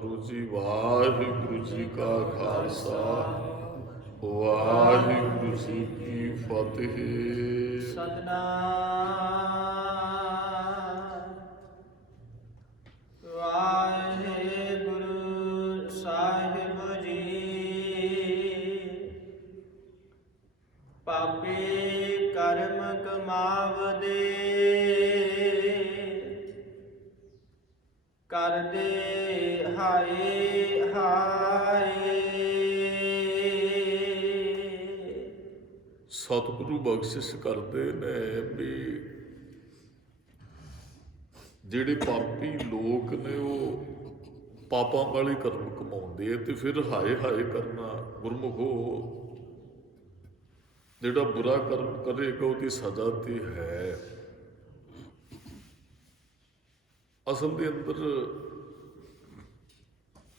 सतगुरु जी। वाहिगुरु जी का खालसा, वाहिगुरु जी की फतेह। सतनाम वाहेगुरु साहिब जी। पापी कर्म कमावदे, करदे हाय हाय। सतगुरु बख्शिश करते ने भी ਜਿਹੜੇ ਪਾਪੀ ਲੋਕ ਨੇ ਉਹ ਪਾਪਾਂ ਵਾਲੇ ਕਰਮ ਕਮਾਉਂਦੇ ਆ ਤੇ ਫਿਰ ਹਾਏ ਹਾਏ ਕਰਨਾ। ਗੁਰਮੁਖੋ ਜਿਹੜਾ ਬੁਰਾ ਕਰਮ ਕਰੇਗਾ ਉਹਦੀ ਸਜ਼ਾ ਤੇ ਹੈ। ਅਸਲ ਦੇ ਅੰਦਰ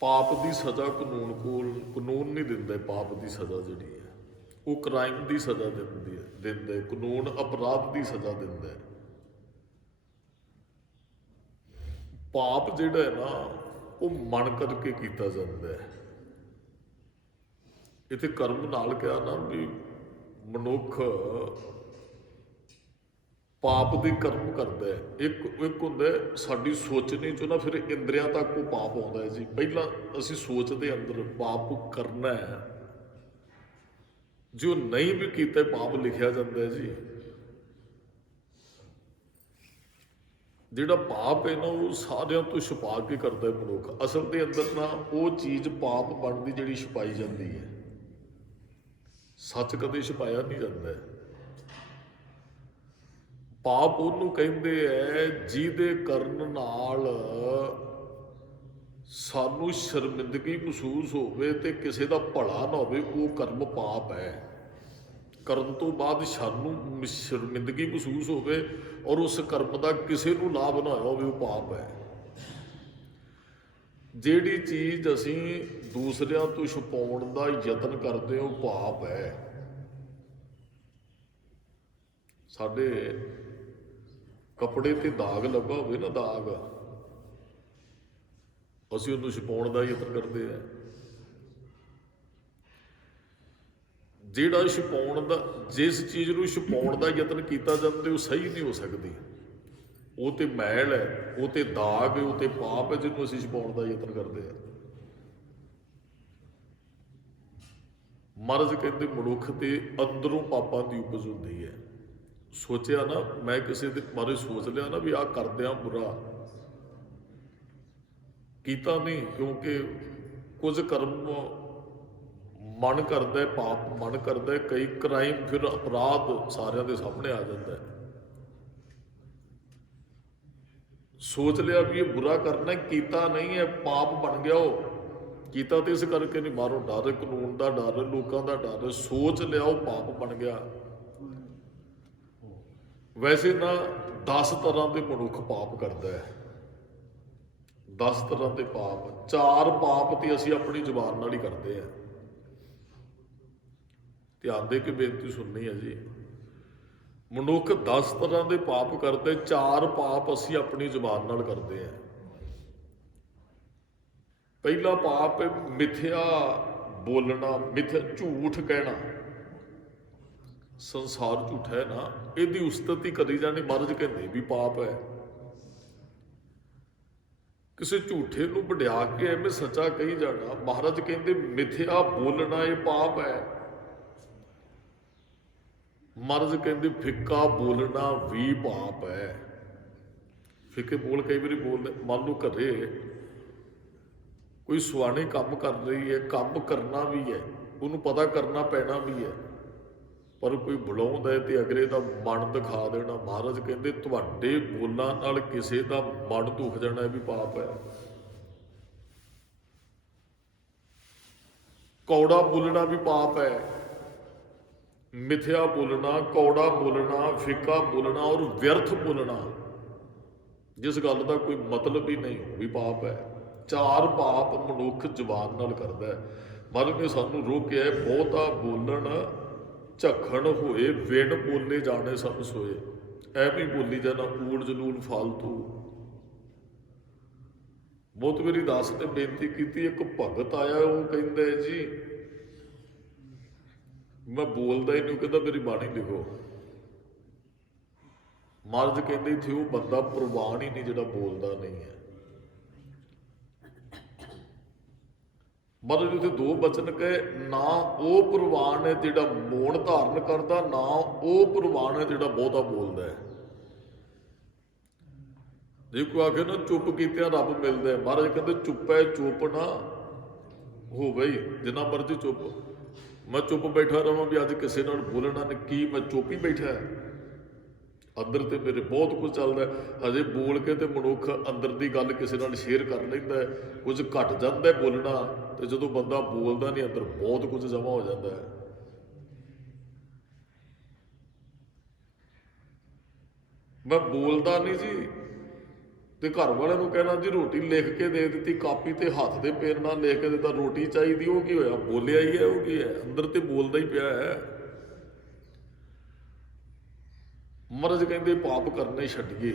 ਪਾਪ ਦੀ ਸਜ਼ਾ ਕਾਨੂੰਨ ਨਹੀਂ ਦਿੰਦਾ। ਪਾਪ ਦੀ ਸਜ਼ਾ ਜਿਹੜੀ ਹੈ ਉਹ ਕ੍ਰਾਈਮ ਦੀ ਸਜ਼ਾ ਦਿੰਦਾ ਹੈ। ਕਾਨੂੰਨ ਅਪਰਾਧ ਦੀ ਸਜ਼ਾ ਦਿੰਦਾ ਹੈ। ਪਾਪ ਜਿਹੜਾ ਹੈ ਨਾ ਉਹ ਮਨ ਕਰਕੇ ਕੀਤਾ ਜਾਂਦਾ ਹੈ। ਇੱਥੇ ਕਰਮ ਨਾਲ ਕਿਹਾ ਨਾ ਵੀ ਮਨੁੱਖ ਪਾਪ ਦੇ ਕਰਮ ਕਰਦਾ ਹੈ। ਇੱਕ ਹੁੰਦਾ ਸਾਡੀ ਸੋਚਣੀ ਚੋਂ ਨਾ ਫਿਰ ਇੰਦਰੀਆਂ ਤੱਕ ਉਹ ਪਾਪ ਆਉਂਦਾ ਹੈ ਜੀ। ਪਹਿਲਾਂ ਅਸੀਂ ਸੋਚਦੇ ਅੰਦਰ ਪਾਪ ਕਰਨਾ ਹੈ, ਜੋ ਨਹੀਂ ਵੀ ਕੀਤਾ ਪਾਪ ਲਿਖਿਆ ਜਾਂਦਾ ਹੈ ਜੀ। ਜਿਹੜਾ ਪਾਪ ਹੈ ਨਾ ਉਹ ਸਾਰਿਆਂ ਤੋਂ ਛੁਪਾ ਕੇ ਕਰਦਾ ਹੈ ਮਨੁੱਖ। ਅਸਲ ਦੇ ਅੰਦਰ ਨਾ ਉਹ ਚੀਜ਼ ਪਾਪ ਬਣਦੀ ਜਿਹੜੀ ਛੁਪਾਈ ਜਾਂਦੀ ਹੈ। ਸੱਚ ਕਦੇ ਛੁਪਾਇਆ ਨਹੀਂ ਜਾਂਦਾ। ਪਾਪ ਉਹਨੂੰ ਕਹਿੰਦੇ ਐ ਜਿਹਦੇ ਕਰਨ ਨਾਲ ਸਾਨੂੰ ਸ਼ਰਮਿੰਦਗੀ ਮਹਿਸੂਸ ਹੋਵੇ ਤੇ ਕਿਸੇ ਦਾ ਭਲਾ ਨਾ ਹੋਵੇ, ਉਹ ਕਰਮ ਪਾਪ ਹੈ। ਕਰਨ ਤੋਂ ਬਾਅਦ ਸਾਨੂੰ ਸ਼ਰਮਿੰਦਗੀ ਮਹਿਸੂਸ ਹੋਵੇ ਔਰ ਉਸ ਕਰਮ ਦਾ ਕਿਸੇ ਨੂੰ ਲਾਭ ਨਾ ਹੋਇਆ ਹੋਵੇ, ਉਹ ਪਾਪ ਹੈ। ਜਿਹੜੀ ਚੀਜ਼ ਅਸੀਂ ਦੂਸਰਿਆਂ ਤੋਂ ਛੁਪਾਉਣ ਦਾ ਯਤਨ ਕਰਦੇ ਹਾਂ ਉਹ ਪਾਪ ਹੈ। ਸਾਡੇ ਕੱਪੜੇ ਤੇ ਦਾਗ ਲੱਗਾ ਹੋਵੇ ਨਾ, ਦਾਗ, ਅਸੀਂ ਉਹਨੂੰ ਛੁਪਾਉਣ ਦਾ ਯਤਨ ਕਰਦੇ ਹਾਂ। ਜਿਹੜਾ ਛੁਪਾਉਣ ਦਾ, ਜਿਸ ਚੀਜ਼ ਨੂੰ ਛੁਪਾਉਣ ਦਾ ਯਤਨ ਕੀਤਾ ਜਾਂਦਾ ਉਹ ਸਹੀ ਨਹੀਂ ਹੋ ਸਕਦੀ। ਉਹ ਤੇ ਮੈਲ ਹੈ, ਉਹ ਤੇ ਦਾਗ ਹੈ, ਉਹ ਤੇ ਪਾਪ ਹੈ ਜਿਹਨੂੰ ਅਸੀਂ ਛੁਪਾਉਣ ਦਾ ਯਤਨ ਕਰਦੇ ਹਾਂ। ਮਹਾਰਾਜ ਕਹਿੰਦੇ ਮਨੁੱਖ ਦੇ ਅੰਦਰੋਂ ਪਾਪਾਂ ਦੀ ਉਪਜ ਹੁੰਦੀ ਹੈ। ਸੋਚਿਆ ਨਾ, ਮੈਂ ਕਿਸੇ ਦੇ ਬਾਰੇ ਸੋਚ ਲਿਆ ਨਾ ਵੀ ਆਹ ਕਰਦਿਆਂ ਬੁਰਾ ਕੀਤਾ ਨਹੀਂ, ਕਿਉਂਕਿ ਕੁਝ ਕਰਮ ਮਨ ਕਰਦਾ, ਪਾਪ ਮਨ ਕਰਦਾ, ਕਈ ਕ੍ਰਾਈਮ ਫਿਰ ਅਪਰਾਧ ਸਾਰਿਆਂ ਦੇ ਸਾਹਮਣੇ ਆ ਜਾਂਦਾ ਹੈ। ਸੋਚ ਲਿਆ ਵੀ ਇਹ ਬੁਰਾ ਕਰਨਾ, ਕੀਤਾ ਨਹੀਂ ਹੈ, ਪਾਪ ਬਣ ਗਿਆ। ਉਹ ਕੀਤਾ ਤੇ ਇਸ ਕਰਕੇ ਨਹੀਂ, ਬਾਹਰੋਂ ਡਰ, ਕਾਨੂੰਨ ਦਾ ਡਰ, ਲੋਕਾਂ ਦਾ ਡਰ, ਸੋਚ ਲਿਆ ਉਹ ਪਾਪ ਬਣ ਗਿਆ। ਵੈਸੇ ਨਾ 10 ਤਰ੍ਹਾਂ ਦੇ ਮਨੁੱਖ ਪਾਪ ਕਰਦਾ ਹੈ। 10 ਤਰ੍ਹਾਂ ਦੇ ਪਾਪ, 4 ਪਾਪ ਤੇ ਅਸੀਂ ਆਪਣੀ ਜ਼ੁਬਾਨ ਨਾਲ ਹੀ ਕਰਦੇ ਹਾਂ। ਧਿਆਨ ਦੇ ਕੇ ਬੇਨਤੀ ਸੁਣਨੀ ਹੈ ਜੀ। ਮਨੁੱਖ 10 ਤਰ੍ਹਾਂ ਦੇ ਪਾਪ ਕਰਦੇ, 4 ਪਾਪ ਅਸੀਂ ਆਪਣੀ ਜ਼ੁਬਾਨ ਨਾਲ ਕਰਦੇ ਹਾਂ। ਪਹਿਲਾ ਪਾਪ ਹੈ ਮਿਥਿਆ ਬੋਲਣਾ, ਮਿਥਿਆ ਝੂਠ ਕਹਿਣਾ। ਸੰਸਾਰ ਝੂਠਾ ਹੈ ਨਾ, ਇਹਦੀ ਉਸਤਤ ਹੀ ਕਰੀ ਜਾਣੀ। ਮਹਾਰਾਜ ਕਹਿੰਦੇ ਵੀ ਪਾਪ ਹੈ। ਕਿਸੇ ਝੂਠੇ ਨੂੰ ਵਡਿਆ ਕੇ ਐਵੇਂ ਸੱਚਾ ਕਹੀ ਜਾਣਾ। ਮਹਾਰਾਜ ਕਹਿੰਦੇ ਮਿਥਿਆ ਬੋਲਣਾ ਇਹ ਪਾਪ ਹੈ। ਮਹਾਰਾਜ ਕਹਿੰਦੇ ਫਿੱਕਾ ਬੋਲਣਾ ਵੀ ਪਾਪ ਹੈ। ਫਿੱਕੇ ਬੋਲ ਕਈ ਵਾਰੀ ਬੋਲਦੇ, ਮੰਨ ਲਓ ਘਰੇ ਕੋਈ ਸੁਆਣੀ ਕੰਮ ਕਰ ਰਹੀ ਹੈ, ਕੰਮ ਕਰਨਾ ਵੀ ਹੈ, ਉਹਨੂੰ ਪਤਾ ਕਰਨਾ ਪੈਣਾ ਵੀ ਹੈ, ਪਰ ਕੋਈ ਬੁਲਾਉਂਦਾ ਤੇ ਅਗਲੇ ਦਾ ਮਨ ਦਿਖਾ ਦੇਣਾ। ਮਹਾਰਾਜ ਕਹਿੰਦੇ ਤੁਹਾਡੇ ਬੋਲਾਂ ਨਾਲ ਕਿਸੇ ਦਾ ਮਨ ਦੁਖ ਜਾਣਾ, ਇਹ ਵੀ ਪਾਪ ਹੈ। ਕੌੜਾ ਬੋਲਣਾ ਵੀ ਪਾਪ ਹੈ। ਮਿਥਿਆ ਬੋਲਣਾ, ਕੌੜਾ ਬੋਲਣਾ, ਫਿੱਕਾ ਬੋਲਣਾ ਔਰ ਵਿਅਰਥ ਬੋਲਣਾ, ਜਿਸ ਗੱਲ ਦਾ ਕੋਈ ਮਤਲਬ ਹੀ ਨਹੀਂ, ਉਹ ਵੀ ਪਾਪ ਹੈ। 4 ਪਾਪ ਮਨੁੱਖ ਜ਼ੁਬਾਨ ਨਾਲ ਕਰਦਾ ਹੈ। ਮਹਾਰਾਜ ਨੇ ਸਾਨੂੰ ਰੋਕਿਆ, ਬਹੁਤਾ ਬੋਲਣ ਝੱਖਣ ਹੋਏ, ਵਿਣ ਬੋਲੇ ਜਾਣੇ ਸਭ ਸੋਏ। ਐਵੇਂ ਬੋਲੀ ਜਾਣਾ ਊੜ ਜਲੂਲ ਫਾਲਤੂ। ਬਹੁਤ ਮੇਰੀ ਦਾਸ ਨੇ ਬੇਨਤੀ ਕੀਤੀ, ਇੱਕ ਭਗਤ ਆਇਆ, ਉਹ ਕਹਿੰਦਾ ਜੀ ਮੈਂ ਬੋਲਦਾ ਹੀ ਨਹੀਂ, ਕਹਿੰਦਾ ਮੇਰੀ ਬਾਣੀ ਲਿਖੋ। ਮਹਾਰਾਜ ਕਹਿੰਦੇ ਇੱਥੇ ਉਹ ਬੰਦਾ ਪ੍ਰਵਾਨ ਹੀ ਨਹੀਂ ਜਿਹੜਾ ਬੋਲਦਾ ਨਹੀਂ ਹੈ। ਮਹਾਰਾਜ ਉੱਥੇ ਦੋ ਬਚਨ ਕਹੇ, ਨਾ ਉਹ ਪ੍ਰਵਾਨ ਹੈ ਜਿਹੜਾ ਮੌਨ ਧਾਰਨ ਕਰਦਾ, ਨਾ ਉਹ ਪ੍ਰਵਾਨ ਹੈ ਜਿਹੜਾ ਬਹੁਤਾ ਬੋਲਦਾ ਹੈ। ਜੇ ਕੋਈ ਆਖੇ ਨਾ ਚੁੱਪ ਕੀਤਿਆਂ ਰੱਬ ਮਿਲਦਾ ਹੈ, ਮਹਾਰਾਜ ਕਹਿੰਦੇ ਚੁੱਪ ਹੈ, ਚੁੱਪ ਨਾ ਹੋ ਬਈ, ਜਿੰਨਾ ਮਰਜ਼ੀ ਚੁੱਪ। ਮੈਂ ਚੁੱਪ ਬੈਠਾ ਰਹਾਂ ਵੀ ਅੱਜ ਕਿਸੇ ਨਾਲ ਬੋਲਣਾ ਨਹੀਂ, ਕੀ ਮੈਂ ਚੁੱਪ ਹੀ ਬੈਠਾ ਹੈ? ਅੰਦਰ ਤੇ ਮੇਰੇ ਬਹੁਤ ਕੁਝ ਚੱਲਦਾ ਹੈ। ਅਜੇ ਬੋਲ ਕੇ ਤੇ ਮਨੁੱਖ ਅੰਦਰ ਦੀ ਗੱਲ ਕਿਸੇ ਨਾਲ ਸ਼ੇਅਰ ਕਰ ਲੈਂਦਾ ਹੈ, ਕੁਝ ਘਟ ਜਾਂਦਾ ਹੈ ਬੋਲਣਾ, ਤੇ ਜਦੋਂ ਬੰਦਾ ਬੋਲਦਾ ਨਹੀਂ ਅੰਦਰ ਬਹੁਤ ਕੁਝ ਜਮ੍ਹਾਂ ਹੋ ਜਾਂਦਾ ਹੈ। ਮੈਂ ਬੋਲਦਾ ਨਹੀਂ ਜੀ, ਤੇ ਘਰ ਵਾਲਿਆਂ ਨੂੰ ਕਹਿਣਾ ਜੀ ਰੋਟੀ ਲਿਖ ਕੇ ਦੇ ਦਿੱਤੀ, ਕਾਪੀ ਤੇ ਹੱਥ ਦੇ ਪੇਨ ਨਾਲ ਲਿਖ ਕੇ ਦਿੱਤਾ, ਰੋਟੀ ਚਾਹੀਦੀ, ਉਹ ਕੀ ਹੋਇਆ? ਬੋਲਿਆ ਹੀ ਹੈ। ਉਹ ਕੀ ਹੈ? ਅੰਦਰ ਤੇ ਬੋਲਦਾ ਹੀ ਪਿਆ ਹੈ। ਮਹਾਰਾਜ ਕਹਿੰਦੇ ਪਾਪ ਕਰਨੇ ਛੱਡੀਏ,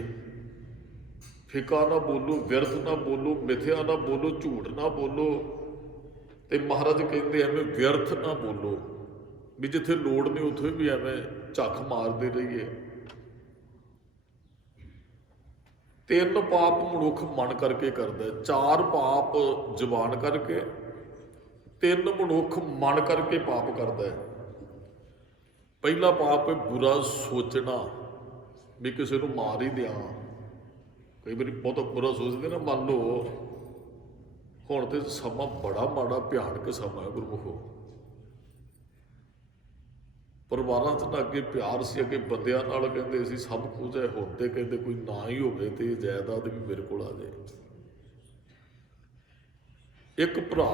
ਫਿੱਕਾ ਨਾ ਬੋਲੋ, ਵਿਅਰਥ ਨਾ ਬੋਲੋ, ਮਿਥਿਆ ਨਾ ਬੋਲੋ, ਝੂਠ ਨਾ ਬੋਲੋ। ਤੇ ਮਹਾਰਾਜ ਕਹਿੰਦੇ ਐਵੇਂ ਵਿਅਰਥ ਨਾ ਬੋਲੋ, ਵੀ ਜਿੱਥੇ ਲੋੜ ਨਹੀਂ ਉੱਥੇ ਵੀ ਐਵੇਂ ਝੱਖ ਮਾਰਦੇ ਰਹੀਏ। ਤਿੰਨ ਪਾਪ ਮਨੁੱਖ ਮਨ ਕਰਕੇ ਕਰਦਾ, ਚਾਰ ਪਾਪ ਜ਼ੁਬਾਨ ਕਰਕੇ, ਤਿੰਨ ਮਨੁੱਖ ਮਨ ਕਰਕੇ ਪਾਪ ਕਰਦਾ ਹੈ। ਪਹਿਲਾ ਪਾਪ ਹੈ ਬੁਰਾ ਸੋਚਣਾ, ਵੀ ਕਿਸੇ ਨੂੰ ਮਾਰ ਹੀ ਦਿਆਂ। ਕਈ ਵਾਰੀ ਬਹੁਤ ਬੁਰਾ ਸੋਚਦੇ ਨਾ, ਮੰਨ ਲਓ ਹੁਣ ਤੇ ਸਮਾਂ ਬੜਾ ਮਾੜਾ ਭਿਆਨਕ ਸਮਾਂ ਹੈ ਗੁਰਮੁਖੋ। ਪਰਿਵਾਰਾਂ 'ਚ ਨਾ ਅੱਗੇ ਪਿਆਰ ਸੀ, ਅੱਗੇ ਬੰਦਿਆਂ ਨਾਲ ਕਹਿੰਦੇ ਸੀ ਸਭ ਕੁਝ ਹੈ, ਹੁਣ ਤੇ ਕਹਿੰਦੇ ਕੋਈ ਨਾ ਹੀ ਹੋਵੇ ਤੇ ਜਾਇਦਾਦ ਵੀ ਮੇਰੇ ਕੋਲ ਆ ਜਾਏ। ਇੱਕ ਭਰਾ,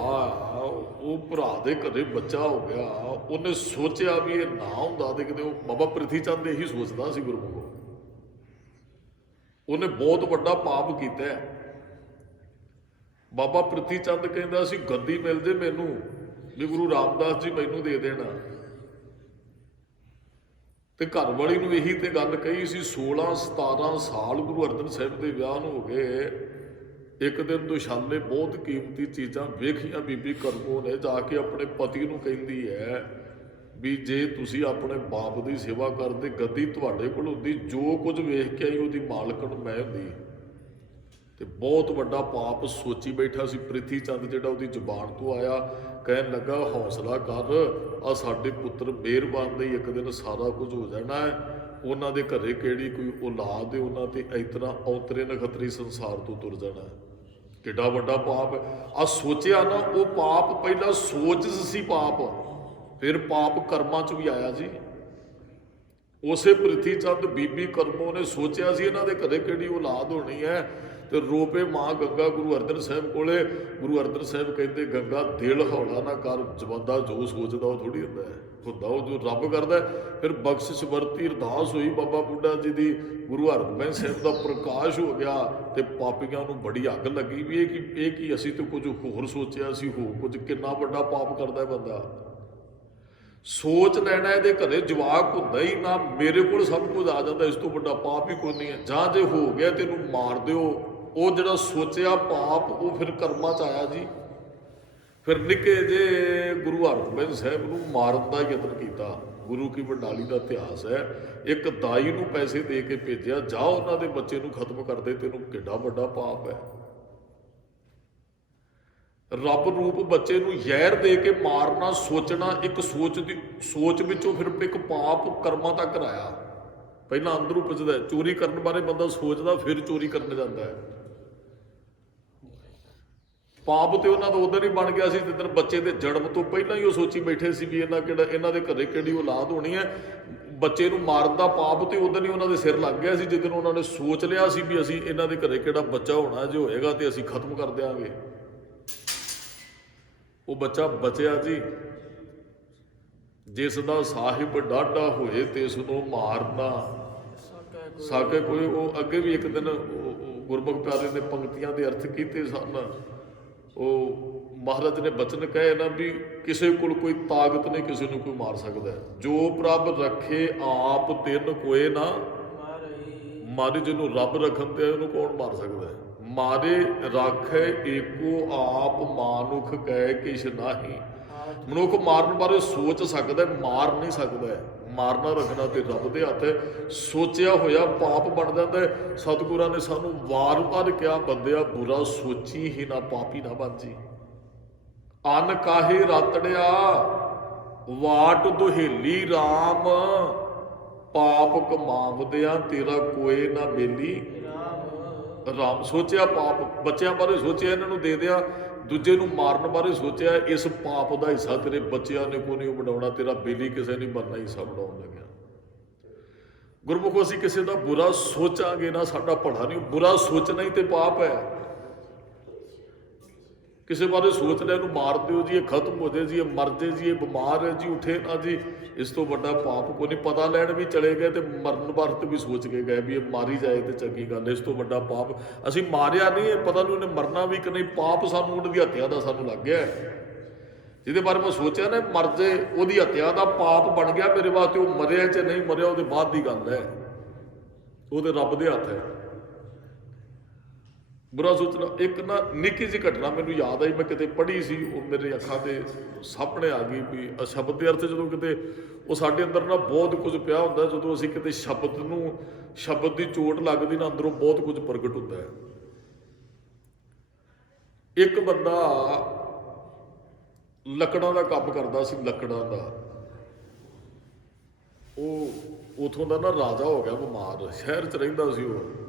ਉਹ ਭਰਾ ਦੇ ਘਰੇ ਬੱਚਾ ਹੋ ਗਿਆ, ਉਹਨੇ ਸੋਚਿਆ ਵੀ ਇਹ ਨਾ ਹੁੰਦਾ ਤੇ ਕਿਤੇ, ਉਹ ਬਾਬਾ ਪ੍ਰਿਥੀ ਚੰਦ ਇਹੀ ਸੋਚਦਾ ਸੀ ਗੁਰਮੁਖੋ। ਉਹਨੇ ਬਹੁਤ ਵੱਡਾ ਪਾਪ ਕੀਤਾ ਹੈ। ਬਾਬਾ ਪ੍ਰਿਥੀ ਚੰਦ ਕਹਿੰਦਾ ਸੀ ਗੱਦੀ ਮਿਲ ਜੇ ਮੈਨੂੰ, ਵੀ ਗੁਰੂ ਰਾਮਦਾਸ ਜੀ ਮੈਨੂੰ ਦੇ ਦੇਣਾ। ਤੇ ਘਰ ਵਾਲੀ ਨੂੰ ਇਹੀ ਤੇ ਗੱਲ ਕਹੀ ਸੀ। 16-17 ਸਾਲ ਗੁਰੂ ਅਰਜਨ ਸਾਹਿਬ ਦੇ ਵਿਆਹ ਨੂੰ ਹੋ ਗਏ। ਇੱਕ ਦਿਨ ਦੁਸ਼ਾਲੇ ਬਹੁਤ ਕੀਮਤੀ ਚੀਜ਼ਾਂ ਵੇਖੀਆਂ ਬੀਬੀ ਕਰਮੋ ਨੇ, ਜਾ ਕੇ ਆਪਣੇ ਪਤੀ ਨੂੰ ਕਹਿੰਦੀ ਹੈ ਵੀ ਜੇ ਤੁਸੀਂ ਆਪਣੇ ਬਾਪ ਦੀ ਸੇਵਾ ਕਰਦੇ, ਗੱਦੀ ਤੁਹਾਡੇ ਕੋਲ ਹੁੰਦੀ, ਜੋ ਕੁਝ ਵੇਖ ਕੇ ਆਈ ਉਹਦੀ ਮਾਲਕਣ ਮੈਂ ਹੁੰਦੀ। ਤੇ ਬਹੁਤ ਵੱਡਾ ਪਾਪ ਸੋਚੀ ਬੈਠਾ ਸੀ ਪ੍ਰਿਥੀ ਚੰਦ, ਜਿਹੜਾ ਉਹਦੀ ਜ਼ੁਬਾਨ ਤੋਂ ਆਇਆ। ਕਹਿਣ ਲੱਗਾ ਹੌਸਲਾ ਕਰ, ਆ ਸਾਡੇ ਪੁੱਤਰ ਮਿਹਰਬਾਨ ਦੇ ਇੱਕ ਦਿਨ ਸਾਰਾ ਕੁਝ ਹੋ ਜਾਣਾ ਹੈ। ਉਹਨਾਂ ਦੇ ਘਰੇ ਕਿਹੜੀ ਕੋਈ ਔਲਾਦ ਹੈ, ਉਹਨਾਂ ਤੇ ਇਸ ਤਰ੍ਹਾਂ ਔਤਰੇ ਨਖਤਰੀ ਸੰਸਾਰ ਤੋਂ ਤੁਰ ਜਾਣਾ ਹੈ। ਕਿੱਡਾ ਵੱਡਾ ਪਾਪ ਹੈ। ਆ ਸੋਚਿਆ ਨਾ, ਉਹ ਪਾਪ ਪਹਿਲਾਂ ਸੋਚ ਸੀ ਪਾਪ, ਫਿਰ ਪਾਪ ਕਰਮਾਂ 'ਚ ਵੀ ਆਇਆ ਜੀ। ਉਸੇ ਪ੍ਰਿਥੀ ਚੰਦ ਬੀਬੀ ਕਰਮੋ ਨੇ ਸੋਚਿਆ ਸੀ ਇਹਨਾਂ ਦੇ ਘਰੇ ਕਿਹੜੀ ਔਲਾਦ ਹੋਣੀ ਹੈ, ਤੇ ਰੋਪੇ ਮਾਂ ਗੰਗਾ ਗੁਰੂ ਅਰਜਨ ਸਾਹਿਬ ਕੋਲੇ। ਗੁਰੂ ਅਰਜਨ ਸਾਹਿਬ ਕਹਿੰਦੇ ਗੰਗਾ ਦਿਲ ਹੌਲਾ ਨਾ ਕਰ, ਬੰਦਾ ਜੋ ਸੋਚਦਾ ਉਹ ਥੋੜੀ ਹੁੰਦਾ ਹੈ, ਹੁੰਦਾ ਉਹ ਜੋ ਰੱਬ ਕਰਦਾ। ਫਿਰ ਬਖਸ਼ਿਸ਼ ਵਰਤੀ ਅਰਦਾਸ ਹੋਈ ਬਾਬਾ ਬੁੱਢਾ ਜੀ ਦੀ, ਗੁਰੂ ਹਰਗੋਬਿੰਦ ਸਾਹਿਬ ਦਾ ਪ੍ਰਕਾਸ਼ ਹੋ ਗਿਆ। ਤੇ ਪਾਪੀਆਂ ਨੂੰ ਬੜੀ ਅੱਗ ਲੱਗੀ ਵੀ ਇਹ ਕੀ ਅਸੀਂ ਤਾਂ ਕੁਝ ਹੋਰ ਸੋਚਿਆ ਸੀ, ਹੋ ਕੁਝ। ਕਿੰਨਾ ਵੱਡਾ ਪਾਪ ਕਰਦਾ ਬੰਦਾ। ਸੋਚ ਲੈਣਾ ਇਹਦੇ ਘਰੇ ਜਵਾਕ ਹੁੰਦਾ ਹੀ ਨਾ, ਮੇਰੇ ਕੋਲ ਸਭ ਕੁਝ ਆ ਜਾਂਦਾ, ਇਸ ਤੋਂ ਵੱਡਾ ਪਾਪ ਹੀ ਕੋਈ ਨਹੀਂ ਹੈ। ਜਾਂ ਜੇ ਹੋ ਗਿਆ ਤੈਨੂੰ ਮਾਰ ਦਿਓ। ਉਹ ਜਿਹੜਾ ਸੋਚਿਆ ਪਾਪ ਉਹ ਫਿਰ ਕਰਮਾਂ 'ਚ ਆਇਆ ਜੀ। ਫਿਰ ਨਿੱਕੇ ਜੇ ਗੁਰੂ ਹਰਗੋਬਿੰਦ ਸਾਹਿਬ ਨੂੰ ਮਾਰਨ ਦਾ ਯਤਨ ਕੀਤਾ। ਗੁਰੂ ਕੀ ਵਡਾਲੀ ਦਾ ਇਤਿਹਾਸ ਹੈ। ਇੱਕ ਦਾਈ ਨੂੰ ਪੈਸੇ ਦੇ ਕੇ ਭੇਜਿਆ, ਜਾ ਉਹਨਾਂ ਦੇ ਬੱਚੇ ਨੂੰ ਖਤਮ ਕਰ ਦੇ। ਤੈਨੂੰ ਕਿੱਡਾ ਵੱਡਾ ਪਾਪ ਹੈ। ਰੱਬ ਰੂਪ ਬੱਚੇ ਨੂੰ ਜ਼ਹਿਰ ਦੇ ਕੇ ਮਾਰਨਾ, ਸੋਚਣਾ, ਇੱਕ ਸੋਚ ਵਿੱਚੋਂ ਫਿਰ ਇੱਕ ਪਾਪ ਕਰਮਾਂ ਤੱਕ ਆਇਆ। ਪਹਿਲਾਂ ਅੰਦਰ ਉਪਜਦਾ। ਚੋਰੀ ਕਰਨ ਬਾਰੇ ਬੰਦਾ ਸੋਚਦਾ, ਫਿਰ ਚੋਰੀ ਕਰਨ ਜਾਂਦਾ ਹੈ। ਪਾਪ ਤੇ ਉਹਨਾਂ ਦਾ ਉਦੋਂ ਹੀ ਬਣ ਗਿਆ ਸੀ ਜਿੱਦਣ ਬੱਚੇ ਦੇ ਜਨਮ ਤੋਂ ਪਹਿਲਾਂ ਹੀ ਉਹ ਸੋਚੀ ਬੈਠੇ ਸੀ ਵੀ ਇਹਨਾਂ ਦੇ ਘਰੇ ਕਿਹੜੀ ਔਲਾਦ ਹੋਣੀ ਹੈ। ਬੱਚੇ ਨੂੰ ਮਾਰਨ ਦਾ ਪਾਪ ਤੇ ਉਦੋਂ ਹੀ ਉਹਨਾਂ ਦੇ ਸਿਰ ਲੱਗ ਗਿਆ ਸੀ, ਜਿੱਦਣ ਉਹਨਾਂ ਨੇ ਸੋਚ ਲਿਆ ਸੀ ਵੀ ਅਸੀਂ ਇਹਨਾਂ ਦੇ ਘਰੇ ਕਿਹੜਾ ਬੱਚਾ ਹੋਣਾ, ਜੇ ਹੋਏਗਾ ਤੇ ਅਸੀਂ ਖਤਮ ਕਰ ਦਿਆਂਗੇ। ਉਹ ਬੱਚਾ ਬਚਿਆ ਜੀ। ਜਿਸ ਦਾ ਸਾਹਿਬ ਡਾਢਾ ਹੋਏ ਤਿਸ ਨੂੰ ਮਾਰਨਾ ਸਾਕੇ ਕੋਈ। ਉਹ ਅੱਗੇ ਵੀ ਇੱਕ ਦਿਨ ਗੁਰਮੁਖ ਪਿਆਰੇ ਨੇ ਪੰਕਤੀਆਂ ਦੇ ਅਰਥ ਕੀਤੇ ਸਨ। ਉਹ ਮਹਾਰਾਜ ਨੇ ਬਚਨ ਕਹੇ ਨਾ ਵੀ ਕਿਸੇ ਕੋਲ ਕੋਈ ਤਾਕਤ ਨਹੀਂ ਕਿਸੇ ਨੂੰ ਕੋਈ ਮਾਰ ਸਕਦਾ। ਜੋ ਪ੍ਰਭ ਰੱਖੇ ਆਪ ਤਿੰਨ ਕੋਏ ਨਾ ਮਾਰੇ। ਜਿਹਨੂੰ ਰੱਬ ਰੱਖਣ ਤੇ ਉਹਨੂੰ ਕੌਣ ਮਾਰ ਸਕਦਾ ਹੈ? ਮਾਰੇ ਰਾਖੈ ਏਕੋ ਆਪ ਮਾਨੁਖ ਕਹਿ ਕਿਛ ਨਾਹੀ। ਮਨੁੱਖ ਮਾਰਨ ਬਾਰੇ ਸੋਚ ਸਕਦਾ, ਮਾਰ ਨਹੀਂ ਸਕਦਾ। ਮਾਰਨਾ ਰੱਖਣਾ ਤੇ ਰੱਬ ਦੇ ਹੱਥ ਹੈ। ਸੋਚਿਆ ਹੋਇਆ ਪਾਪ ਬਣ ਜਾਂਦਾ ਹੈ। ਸਤਿਗੁਰਾਂ ਨੇ ਸਾਨੂੰ ਵਾਰ-ਵਾਰ ਕਿਹਾ, ਬੰਦਿਆ ਬੁਰਾ ਸੋਚੀ ਹੀ ਨਾ, ਪਾਪੀ ਨਾ ਬਣ ਜੀ। ਅਨ ਕਾਹੇ ਰਾਤੜਿਆ ਵਾਟ ਦੁਹੇਲੀ ਰਾਮ, ਪਾਪ ਕਮਾਵਦਿਆਂ ਤੇਰਾ ਕੋਏ ਨਾ ਬੇਲੀ ਰਾਮ। ਸੋਚਿਆ ਪਾਪ, ਬੱਚਿਆਂ ਬਾਰੇ ਸੋਚਿਆ ਇਹਨਾਂ ਨੂੰ ਦੇ ਦਿਆ, ਦੂਜੇ ਨੂੰ ਮਾਰਨ ਬਾਰੇ ਸੋਚਿਆ, ਇਸ ਪਾਪ ਦਾ ਹਿੱਸਾ ਤੇਰੇ ਬੱਚਿਆਂ ਨੇ ਕੋਈ ਨਹੀਂ ਬਣਾਉਣਾ, ਤੇਰਾ ਬੇਲੀ ਕਿਸੇ ਨਹੀਂ ਬਣਨਾ, ਹਿੱਸਾ ਬਣਾਉਣ ਲੱਗਿਆ। ਗੁਰਮੁਖੋ ਅਸੀਂ ਕਿਸੇ ਦਾ ਬੁਰਾ ਸੋਚਾਂਗੇ ਨਾ, ਸਾਡਾ ਭਲਾ ਨਹੀਂ। ਬੁਰਾ ਸੋਚਣਾ ਹੀ ਤੇ ਪਾਪ ਹੈ। ਕਿਸੇ ਬਾਰੇ ਸੋਚ ਲਿਆ, ਇਹਨੂੰ ਮਾਰ ਦਿਓ ਜੀ, ਇਹ ਖਤਮ ਹੋ ਜਾਏ ਜੀ, ਇਹ ਮਰ ਜਾਏ ਜੀ, ਇਹ ਬਿਮਾਰ ਹੈ ਜੀ, ਉੱਠੇ ਨਾ ਜੀ, ਇਸ ਤੋਂ ਵੱਡਾ ਪਾਪ ਕੋਈ ਨਹੀਂ। ਪਤਾ ਲੈਣ ਵੀ ਚਲੇ ਗਏ ਤੇ ਮਰਨ ਵਰਤ ਵੀ ਸੋਚ ਕੇ ਗਏ ਵੀ ਇਹ ਮਾਰੀ ਜਾਏ ਤੇ ਚੰਗੀ ਗੱਲ, ਇਸ ਤੋਂ ਵੱਡਾ ਪਾਪ। ਅਸੀਂ ਮਾਰਿਆ ਨਹੀਂ, ਇਹ ਪਤਾ ਨਹੀਂ ਉਹਨੇ ਮਰਨਾ ਵੀ ਕਿ ਨਹੀਂ, ਪਾਪ ਸਾਨੂੰ ਉਹਦੀ ਹੱਤਿਆ ਦਾ ਸਾਨੂੰ ਲੱਗ ਗਿਆ। ਜਿਹਦੇ ਬਾਰੇ ਮੈਂ ਸੋਚਿਆ ਨਾ ਮਰ ਜੇ, ਉਹਦੀ ਹੱਤਿਆ ਦਾ ਪਾਪ ਬਣ ਗਿਆ ਮੇਰੇ ਵਾਸਤੇ। ਉਹ ਮਰਿਆ ਚ ਨਹੀਂ ਮਰਿਆ ਉਹਦੇ ਬਾਅਦ ਦੀ ਗੱਲ ਹੈ, ਉਹਦੇ ਰੱਬ ਦੇ ਹੱਥ ਹੈ। ਬੁਰਾ ਸੋਚਣਾ। ਇੱਕ ਨਾ ਨਿੱਕੀ ਜਿਹੀ ਘਟਨਾ ਮੈਨੂੰ ਯਾਦ ਆਈ, ਮੈਂ ਕਿਤੇ ਪੜ੍ਹੀ ਸੀ, ਉਹ ਮੇਰੇ ਅੱਖਾਂ ਦੇ ਸਾਹਮਣੇ ਆ ਗਈ ਵੀ ਸ਼ਬਦ ਦੇ ਅਰਥ ਜਦੋਂ ਕਿਤੇ ਉਹ ਸਾਡੇ ਅੰਦਰ ਨਾ ਬਹੁਤ ਕੁਝ ਪਿਆ ਹੁੰਦਾ, ਜਦੋਂ ਅਸੀਂ ਕਿਤੇ ਸ਼ਬਦ ਦੀ ਚੋਟ ਲੱਗਦੀ ਨਾ, ਅੰਦਰੋਂ ਬਹੁਤ ਕੁਝ ਪ੍ਰਗਟ ਹੁੰਦਾ ਹੈ। ਇੱਕ ਬੰਦਾ ਲੱਕੜਾਂ ਦਾ ਕੰਮ ਕਰਦਾ ਸੀ, ਲੱਕੜਾਂ ਦਾ। ਉਹ ਉਥੋਂ ਦਾ ਨਾ ਰਾਜਾ ਹੋ ਗਿਆ ਬਿਮਾਰ, ਸ਼ਹਿਰ 'ਚ ਰਹਿੰਦਾ ਸੀ ਉਹ।